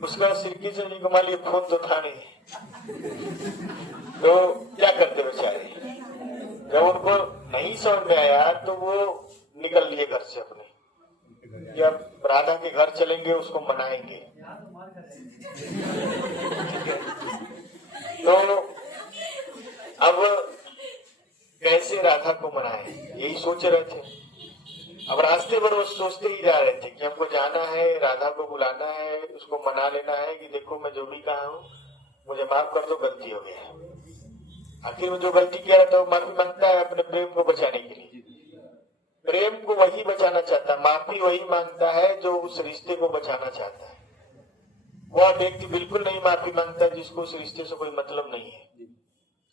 उसके बाद श्री कृष्ण जी को मान लिया फोन तो था नहीं, तो क्या करते बेचारे, जब उनको नहीं समझ में आया तो वो निकल लिए घर से अपने, कि अब राधा के घर चलेंगे, उसको मनाएंगे। तो अब कैसे राधा को मनाए, यही सोच रहे थे। अब रास्ते पर वो सोचते ही जा रहे थे कि हमको जाना है, राधा को बुलाना है, उसको मना लेना है कि देखो मैं जो भी कहा हूँ मुझे माफ कर दो, गलती हो गया। आखिर में जो गलती किया था वो माफी मांगता है अपने प्रेम को बचाने के लिए। प्रेम को वही बचाना चाहता है, माफी वही मांगता है जो उस रिश्ते को बचाना चाहता है। वह व्यक्ति बिल्कुल नहीं माफी मांगता जिसको उस रिश्ते से कोई मतलब नहीं है।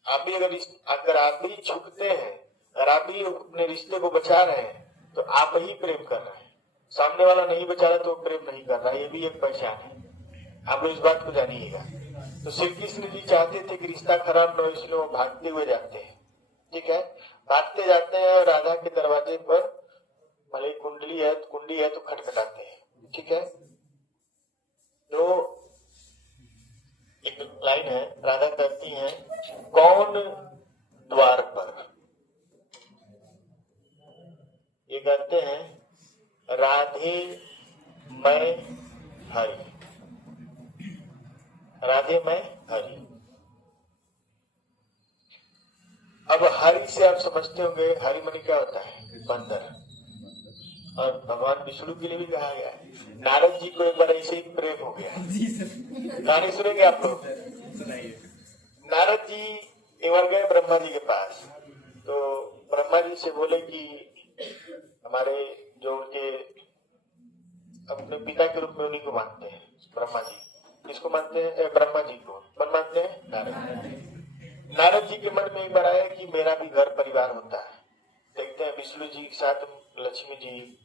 आप भी अगर आप भी झुकते हैं, अगर आप भी अपने रिश्ते को बचा रहे हैं तो आप ही प्रेम कर रहे हैं। सामने वाला नहीं बचा रहा तो वो प्रेम नहीं कर रहा, ये भी एक पहचान है। आप लोग इस बात को जानिएगा। तो श्री कृष्ण जी चाहते थे कि रिश्ता खराब न हो, इसलिए वो भागते हुए जाते हैं। ठीक है, भागते जाते हैं और राधा के दरवाजे पर भले कुंडी है तो खटखटाते हैं। ठीक है, तो एक लाइन है, राधा कहती हैं, कौन द्वार पर? ये कहते हैं राधे मैं हरि, राधे मैं हरि। अब हरि से आप समझते होंगे हरि मनी क्या होता है? बंदर। और भगवान विष्णु के लिए भी कहा गया है। नारद जी को एक बार ऐसे ही प्रेम हो गया। कहानी सुनेंगे आप लोग। नारद जी एक बार गए ब्रह्मा जी के पास, तो ब्रह्मा जी से बोले कि हमारे जो उनके अपने पिता के रूप में उन्हीं को मानते हैं ब्रह्मा जी। किसको मानते हैं? ब्रह्मा जी को। कौन मानते हैं? नारद। नारद जी के मन में एक बार आया कि मेरा भी घर परिवार होता है। देखते हैं विष्णु जी के साथ लक्ष्मी जी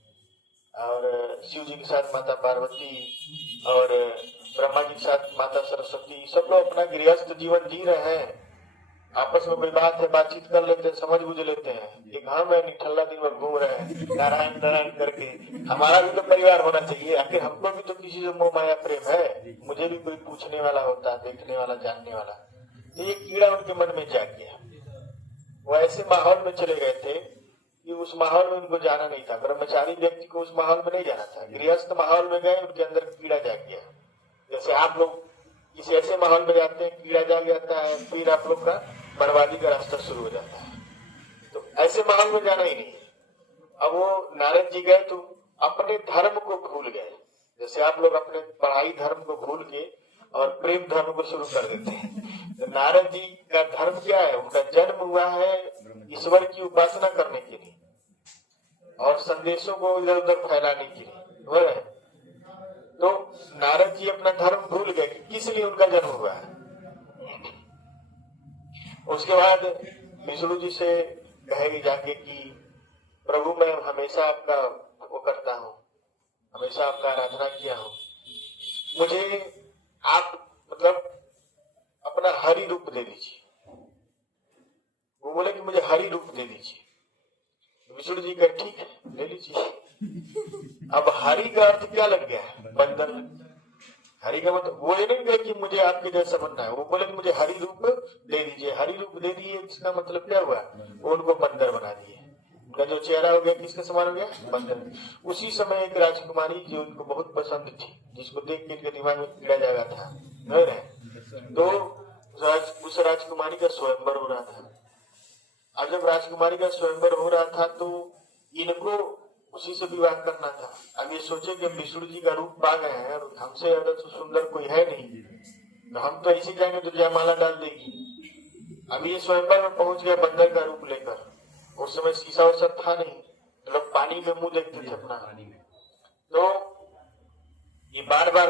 और शिव जी के साथ माता पार्वती और ब्रह्मा जी के साथ माता सरस्वती, सब लोग अपना गृहस्थ जीवन जी रहे हैं। आपस में कोई बात है, बातचीत कर लेते हैं, समझ बुझ लेते हैं। एक हम है निठल्ला दिन भर घूम रहे हैं नारायण नारायण करके। हमारा भी तो परिवार होना चाहिए, आखिर हमको भी तो किसी से मोह माया प्रेम है। मुझे भी कोई पूछने वाला होता, देखने वाला, जानने वाला। तो ये कीड़ा उनके मन में जाग गया। वो ऐसे माहौल में चले गए थे कि उस माहौल में उनको जाना नहीं था। ब्रह्मचारी व्यक्ति को उस माहौल में नहीं जाना था। गृहस्थ माहौल में गए, उनके अंदर कीड़ा जाग गया। जैसे आप लोग किसी ऐसे माहौल में जाते हैं, कीड़ा जाग जाता है, फिर आप लोग का बर्बादी का रास्ता शुरू हो जाता है। तो ऐसे माहौल में जाना ही नहीं है। अब वो नारद जी गए तो अपने धर्म को भूल गए। जैसे आप लोग अपने पढ़ाई धर्म को भूल के और प्रेम धर्म को शुरू कर देते हैं। तो नारद जी का धर्म क्या है? उनका जन्म हुआ है ईश्वर की उपासना करने के लिए और संदेशों को इधर उधर फैलाने के लिए, हो रहे। तो नारद जी अपना धर्म भूल गए कि किस लिए उनका जन्म हुआ है। उसके बाद विष्णु जी से कहेगी जाके कि प्रभु मैं हमेशा आपका वो करता हूँ, हमेशा आपका आराधना किया हूँ, मुझे आप मतलब अपना हरि रूप दे दीजिए। वो बोले कि मुझे हरि रूप दे दीजिए। विष्णु जी कहे ठीक है, ले लीजिए। अब हरि का अर्थ क्या लग गया? बंदर। हरि का मतलब वो ये नहीं कहे कि मुझे आपके जैसा बनना है, वो बोले कि मुझे हरि रूप दे दीजिए। हरि रूप दे दिए, इसका मतलब क्या हुआ? वो उनको बंदर बना दिए। उनका जो चेहरा हो गया किसके समान हो गया? बंदर। उसी समय एक राजकुमारी जो उनको बहुत पसंद थी, जिसको देख के इनके दिमाग में कीड़ा जागा था, तो उस राजकुमारी का स्वयंवर हो रहा था। अब जब राजकुमारी का स्वयंवर हो रहा था तो इनको उसी से विवाह करना था। अब ये सोचे कि विष्णु जी का रूप पा गए हैं और हमसे ज्यादा तो सुंदर कोई है नहीं, तो हम तो ऐसे जाएंगे तो जयमाला डाल देगी। अब ये स्वयंवर में पहुंच गया बंदर का रूप लेकर। उस समय शीशा और सब था नहीं, तो लोग पानी में मुंह देखते थे अपना। तो ये बार बार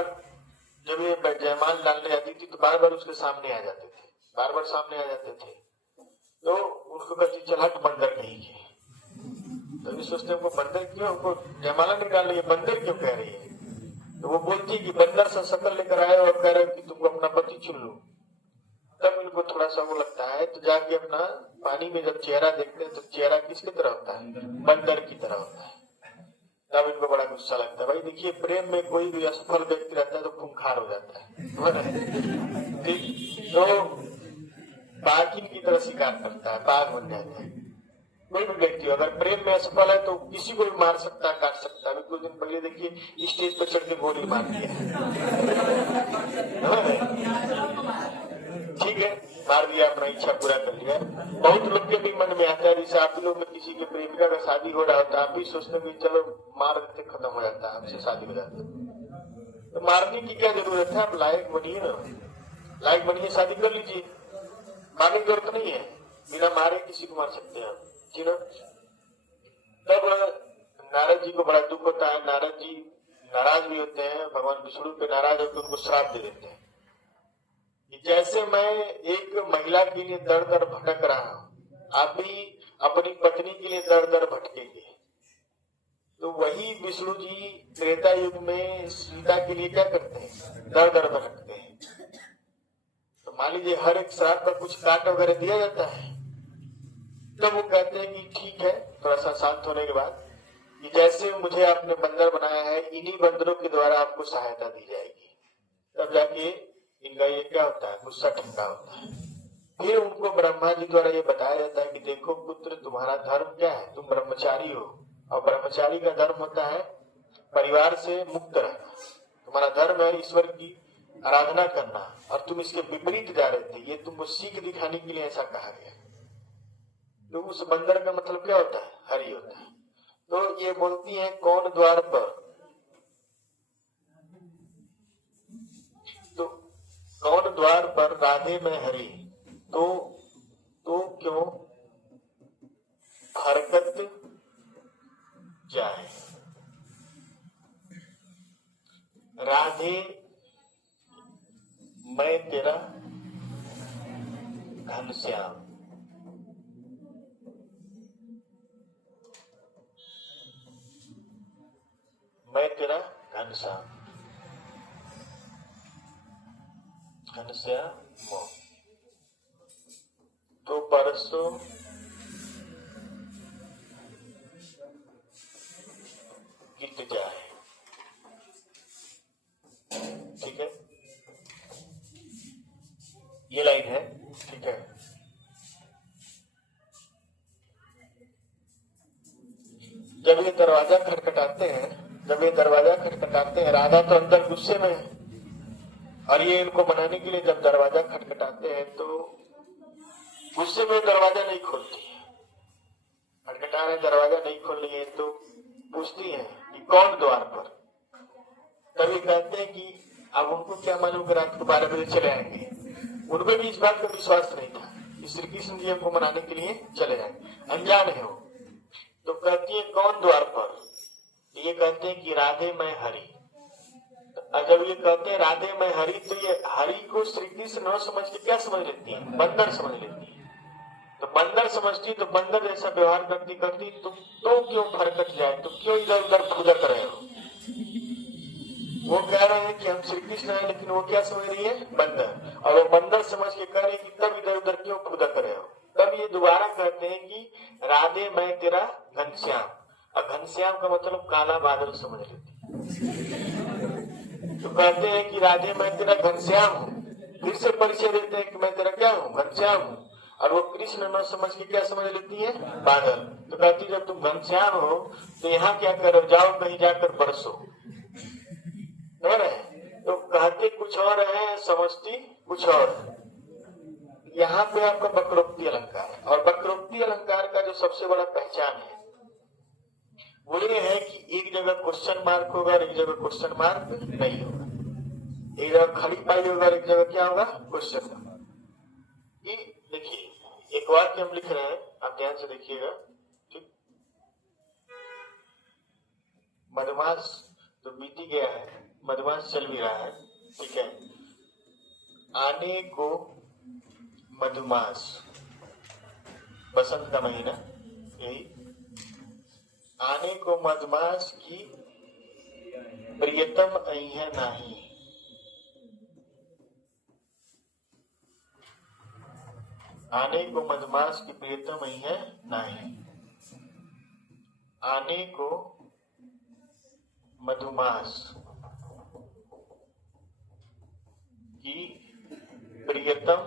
जब ये जयमाल डालने जाती थी तो बार बार उसके सामने आ जाते थे, बार बार सामने आ जाते थे। तो उनको कहती चल हट बंदर कहीं के। तो ये सोचते हमको बंदर क्यों, हमको जयमाला नहीं डाल रही है, बंदर क्यों कह रही है? तो वो बोलती कि बंदर सा शक्ल लेकर आए और कह रहे कि तुमको अपना पति चुन लो। तब इनको थोड़ा सा वो लगता है, तो जाके अपना पानी में जब चेहरा देखते हैं तो चेहरा किसकी तरह होता है? बंदर की तरह होता है। तब इनको बड़ा गुस्सा लगता है। भाई देखिए, प्रेम में कोई भी असफल व्यक्ति रहता है तो खूंखार हो जाता है। तो बाघ की तरह शिकार करता है, बाघ बन जाता है। कोई भी व्यक्ति अगर प्रेम में असफल है तो किसी को भी मार सकता है, काट सकता है। कुछ दिन पहले देखिए स्टेज पर चढ़ के गोली मार दिया। ठीक है, मार दिया, अपना इच्छा पूरा कर लिया। बहुत लोग के भी मन में आता है, जैसे आप लोग में किसी के प्रेमिका का शादी हो रहा होता है, आप भी सोचते हैं कि चलो मार देते, खत्म हो जाता है, हमसे शादी हो जाती है। तो मारने की क्या जरूरत है? आप लायक बनिए ना, लायक बनिए, शादी कर लीजिए, मारने की जरूरत नहीं है। बिना मारे किसी को मार सकते हैं आप, ठीक है। तब नारद जी को बड़ा दुख होता है, नारद जी नाराज भी होते हैं, भगवान विष्णु पे नाराज होकर उनको श्राप दे देते हैं कि जैसे मैं एक महिला के लिए दर दर भटक रहा हूं, आप भी अपनी पत्नी के लिए दर दर भटकेंगे। तो वही विष्णु जी त्रेता युग में सीता के लिए क्या करते हैं? दर दर भटकते हैं। तो मान लीजिए हर एक श्राप पर कुछ काट वगैरह दिया जाता है, तब वो कहते हैं कि ठीक है, थोड़ा सा शांत होने के बाद, कि जैसे मुझे आपने बंदर बनाया है, इन्हीं बंदरों के द्वारा आपको सहायता दी जाएगी। तब जाके इनका ये क्या होता है? गुस्सा ठंडा होता है। फिर उनको ब्रह्मा जी द्वारा ये बताया जाता है कि देखो पुत्र, तुम्हारा धर्म क्या है? तुम ब्रह्मचारी हो, और ब्रह्मचारी का धर्म होता है परिवार से मुक्त रहना। तुम्हारा धर्म है ईश्वर की आराधना करना, और तुम इसके विपरीत जा रहे थे। ये तुमको सीख दिखाने के लिए ऐसा कहा गया। तो उस बंदर का मतलब क्या होता है? हरि होता है। तो ये बोलती है कौन द्वार पर? तो कौन द्वार पर राधे में हरि, तो क्यों हरकत जाए। राधे मैं तेरा घनश्याम, मैं तेरा घनश्याम, घनश्याम। तो परसों गिट जाए, ठीक है, ये लाइन है, ठीक है। जब ये दरवाजा खटखटाते हैं, राधा तो अंदर गुस्से में है, और ये इनको मनाने के लिए जब दरवाजा खटखटाते हैं तो गुस्से में दरवाजा नहीं खोलती है। खटखटा रहे, दरवाजा नहीं खोल रही है, तो पूछती है कि कौन द्वार पर। तभी कहते हैं कि अब उनको क्या मालूम कि रात को 12 बजे चले आएंगे। उनमें भी इस बात का विश्वास नहीं था कि श्री कृष्ण जी हमको मनाने के लिए चले जाएंगे, अनजान है वो। तो कहती है कौन द्वार पर? ये कहते हैं कि राधे मैं हरि। और जब ये कहते हैं राधे मैं हरि, तो ये हरि को श्री कृष्ण न समझ के क्या समझ लेती है? बंदर समझ लेती है। तो बंदर समझती, तो बंदर जैसा व्यवहार करती तो क्यों फरकट जाए, तो क्यों इधर उधर फूदा कर रहे हो? वो कह रहे हैं कि हम श्री कृष्ण है, लेकिन वो क्या समझ रही है? बंदर। और वो बंदर समझ के कह रहे हैं कि तब इधर उधर क्यों फूदा कर रहे हो? तब ये दोबारा कहते हैं कि राधे मैं तेरा घनश्याम। और घनश्याम का मतलब काला बादल समझ लेती। तो कहते हैं कि राधे मैं तेरा घनश्याम हूँ। फिर से परिचय देते हैं कि मैं तेरा क्या हूँ? घनश्याम हूँ। और वो कृष्ण न समझ के क्या समझ लेती है? बादल। तो कहती जब तुम घनश्याम हो तो यहाँ क्या करो? जाओ कहीं जाकर बरसो। तो कहते कुछ और है, समझती कुछ और है। यहाँ पे आपका वक्रोक्ति अलंकार है, और वक्रोक्ति अलंकार का जो सबसे बड़ा पहचान है वो ये है कि एक जगह क्वेश्चन मार्क होगा और एक जगह क्वेश्चन मार्क नहीं होगा। एक जगह खड़ी पाई होगा और एक जगह क्या होगा? Question mark. ये देखिए, एक वाक्य हम लिख रहे हैं, आप ध्यान से देखिएगा, ठीक। मधुमास तो बीती गया है, मधुमास चल भी रहा है, ठीक है। आने को मधुमास, बसंत का महीना, यही आने को मधुमास की प्रियतम अइहे नाही। आने को मधुमास की प्रियतम अइहे नाही। आने को मधुमास की प्रियतम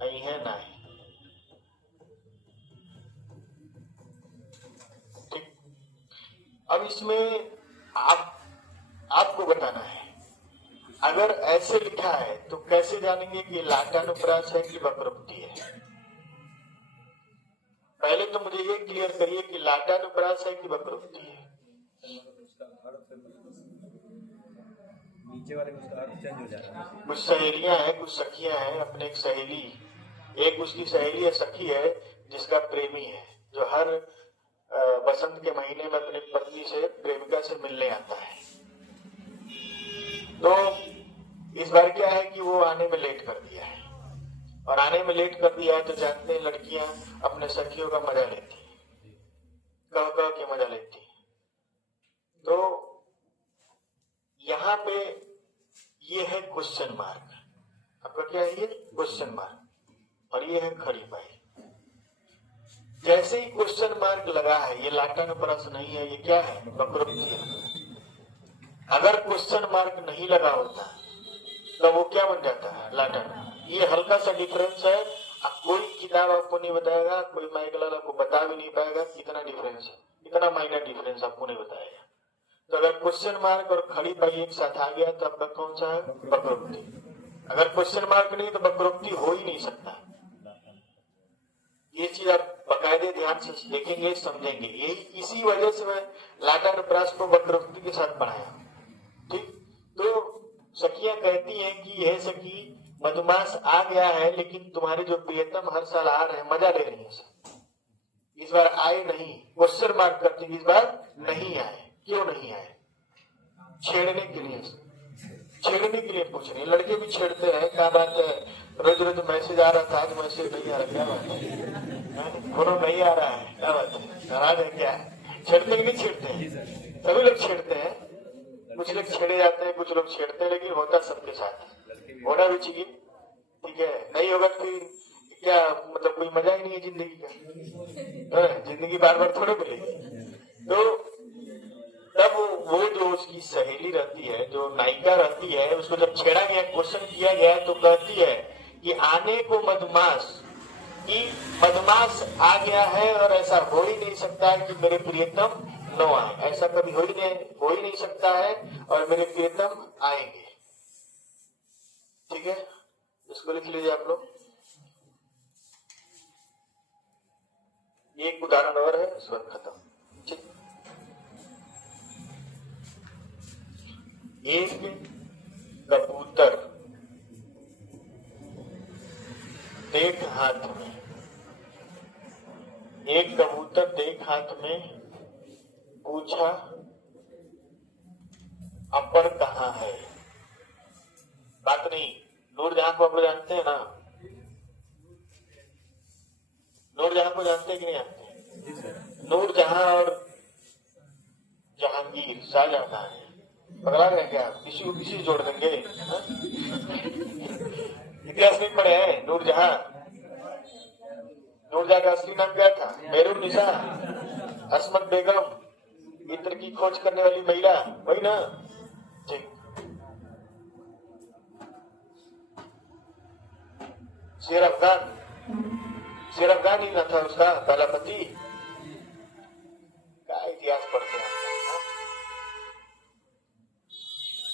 अइहे नाही। ठीक। अब इसमें आपको बताना है अगर ऐसे लिखा है तो कैसे जानेंगे कि लाटानुप्रास है कि वक्रोक्ति है? पहले तो मुझे ये क्लियर करिए कि लाटानुप्रास है कि वक्रोक्ति है। नीचे वाले में उसका अर्थ चेंज हो जाता है। कुछ सहेलियां हैं, कुछ सखियां हैं, अपने एक सहेली, एक उसकी सहेली या सखी है जिसका प्रेमी है, जो हर बसंत के महीने में अपनी पत्नी से, प्रेमिका से मिलने आता है। तो इस बार क्या है कि वो आने में लेट कर दिया है, और आने में लेट कर दिया है तो जानते हैं लड़कियां अपने सखियों का मजा लेती हैं, कह कह के मजा लेती हैं। तो यहाँ पे ये है क्वेश्चन मार्क, आपका क्या है ये क्वेश्चन मार्क, और ये है खड़ी पाई। जैसे ही क्वेश्चन मार्क लगा है, ये लाटानुप्रास नहीं है, ये क्या है वक्रोक्ति है। अगर क्वेश्चन मार्क नहीं लगा होता तो वो क्या बन जाता है लाटानुप्रास। ये हल्का सा डिफरेंस है, कोई किताब आपको नहीं बताएगा, कोई माइकल आपको बता भी नहीं पाएगा कितना डिफरेंस है, इतना माइनर डिफरेंस आपको नहीं बताएगा। तो अगर क्वेश्चन मार्क और खड़ी पाई एक साथ आ गया तो आपका कौन सा है वक्रोक्ति। अगर क्वेश्चन मार्क नहीं तो वक्रोक्ति हो ही नहीं सकता। ये चीज आप बकायदे ध्यान से देखेंगे, समझेंगे। यही इसी वजह से मैं लाटानुप्रास को वक्रोक्ति के साथ पढ़ाया। ठीक, तो सखियां कहती हैं कि यह सखी मधुमास आ गया है, लेकिन तुम्हारे जो प्रियतम हर साल आ रहे हैं, मजा ले रही है, इस बार आए नहीं। क्वेश्चन मार्क करती इस बार नहीं आए, क्यों नहीं आए? छेड़ने के लिए, छेड़ने के लिए पूछ रही। लड़के भी छेड़ते हैं, क्या बात है, रोज रोज मैसेज आ रहा था, आज मैसेज नहीं आ रहा, क्या बात है, फोटो नहीं आ रहा है, क्या बात है, नाराज है क्या? छेड़ते कि नहीं छेड़ते हैं? सभी लोग छेड़ते हैं, कुछ लोग छेड़े जाते हैं, कुछ लोग छेड़ते हैं, लेकिन होता सबके साथ, होना भी चाहिए। ठीक है, नहीं होगा तो फिर क्या मतलब, कोई मजा ही नहीं है जिंदगी का, जिंदगी बार बार थोड़े मिलेगी। तो तब वो जो उसकी सहेली रहती है, जो नायिका रहती है, उसको जब छेड़ा गया, क्वेश्चन किया गया, तो कहती है कि आने को मधुमास, कि मधुमास आ गया है और ऐसा हो ही नहीं सकता है कि मेरे प्रियतम न आए, ऐसा कभी हो ही नहीं सकता है, और मेरे प्रियतम आएंगे। ठीक है, इसको लिख लीजिए आप लोग। एक उदाहरण और है, इस वक्त खत्म। ठीक, एक कबूतर देख हाथ में, एक कबूतर देख हाथ में, पूछा अपर कहाँ है। बात नहीं, नूरजहां को आप लोग जानते हैं ना? नूरजहां को जानते हैं कि नहीं जानते? नूरजहां और जहांगीर, शाहजहां है, पकड़ा गया क्या? किसी को किसी जोड़ देंगे? इतिहास नहीं पढ़े हैं? नूरजहां, नूरजहां का असली नाम क्या था? मेहरुन निसा, असमत बेगम, इत्र की खोज करने वाली महिला, वही ना? ठीक, शेर अफगान, शेर अफगान ही ना था उसका पहला पति? क्या इतिहास पढ़ते हैं।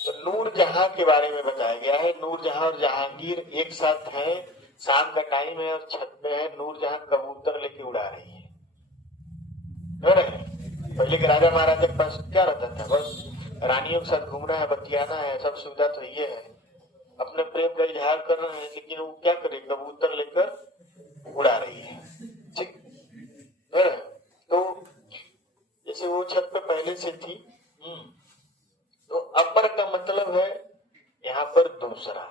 तो नूरजहां के बारे में बताया गया है। नूरजहां और जहांगीर एक साथ हैं, शाम का टाइम है और छत पे है, नूरजहां कबूतर लेके उड़ा रही है। पहले के राजा महाराजा के पास क्या रहता था? बस रानियों के साथ घूमना है, बतियाना है, सब सुविधा तो ये है, अपने प्रेम का इजहार कर रहे हैं, लेकिन वो क्या करे, कबूतर लेकर उड़ा रही है। ठीक है, तो जैसे वो छत पे पहले से थी। तो अपर का मतलब है यहाँ पर दूसरा,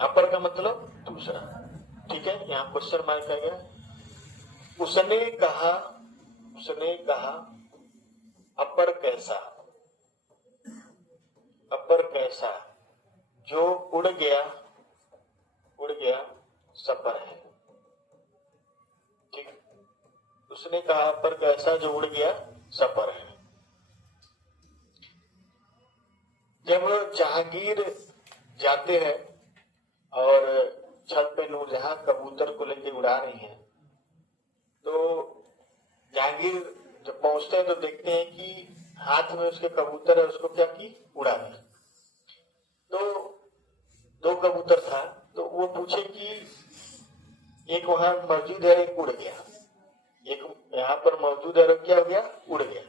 अपर का मतलब दूसरा। ठीक है, यहाँ क्वेश्चन मार्क आ गया। उसने कहा, उसने कहा अपर कैसा, अपर कैसा, जो उड़ गया, उड़ गया सपर है। ठीक, उसने कहा अपर कैसा, जो उड़ गया सपर है। जब जहांगीर जाते हैं और छत पे नूरजहां कबूतर को लेके उड़ा रही हैं, तो जहांगीर जब पहुंचते हैं तो देखते हैं कि हाथ में उसके कबूतर है, उसको क्या की, उड़ा दी। तो 2 कबूतर था, तो वो पूछे कि एक वहां मौजूद है, एक उड़ गया, एक यहाँ पर मौजूद है और क्या हो गया, उड़ गया।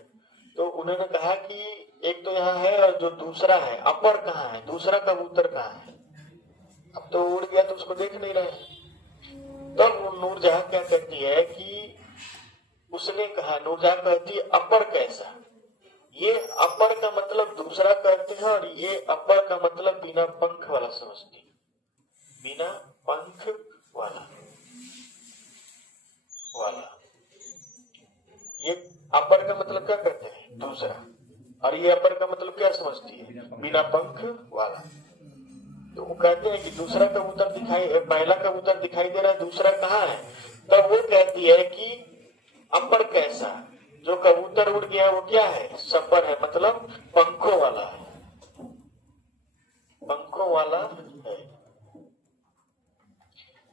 तो उन्होंने कहा कि एक तो यहाँ है और जो दूसरा है, अपर कहाँ है, दूसरा कबूतर कहाँ है? अब तो उड़ गया तो उसको देख नहीं रहे। तब तो नूरजहां क्या कहती है कि उसने कहा, नूरजहां कहती है अपर कैसा? ये अपर का मतलब दूसरा कहते हैं और ये अपर का मतलब बिना पंख वाला समझती है, बिना पंख वाला ये अपर का मतलब क्या कहते हैं, दूसरा, और ये अपर का मतलब क्या समझती है, बिना पंख वाला। तो वो कहते हैं कि दूसरा कबूतर दिखाई, पहला कबूतर दिखाई दे रहा है, दूसरा कहाँ है? तब वो कहती है कि अपर कैसा, जो कबूतर उड़ गया वो क्या है, सपर है, मतलब पंखों वाला है, पंखों वाला है।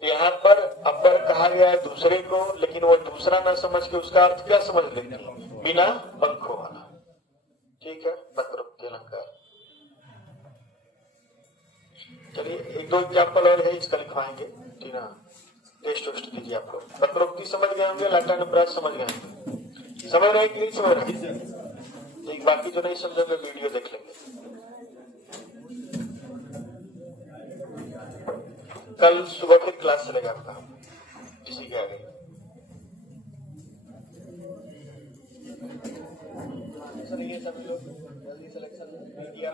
यहाँ पर अपर कहा गया है दूसरे को, लेकिन वो दूसरा ना समझ के उसका अर्थ क्या समझ लेते हैं, बिना पंखों वाला। ठीक है, वक्रोक्ति अलंकार। चलिए 1-2 एग्जाम्पल और है, इसका लिखवाएंगे, ठीक है? टेस्ट वेस्ट दीजिए आपको। वक्रोक्ति समझ गए होंगे, लाटा नुप्रास समझ गए होंगे, समझ रहे कि नहीं समझ रहे? एक बाकी जो नहीं समझोगे वीडियो देख लेंगे। कल सुबह फिर क्लास चलेगा आपका, इसी के आगे। चलिए सब लोग जल्दी सिलेक्शन मीडिया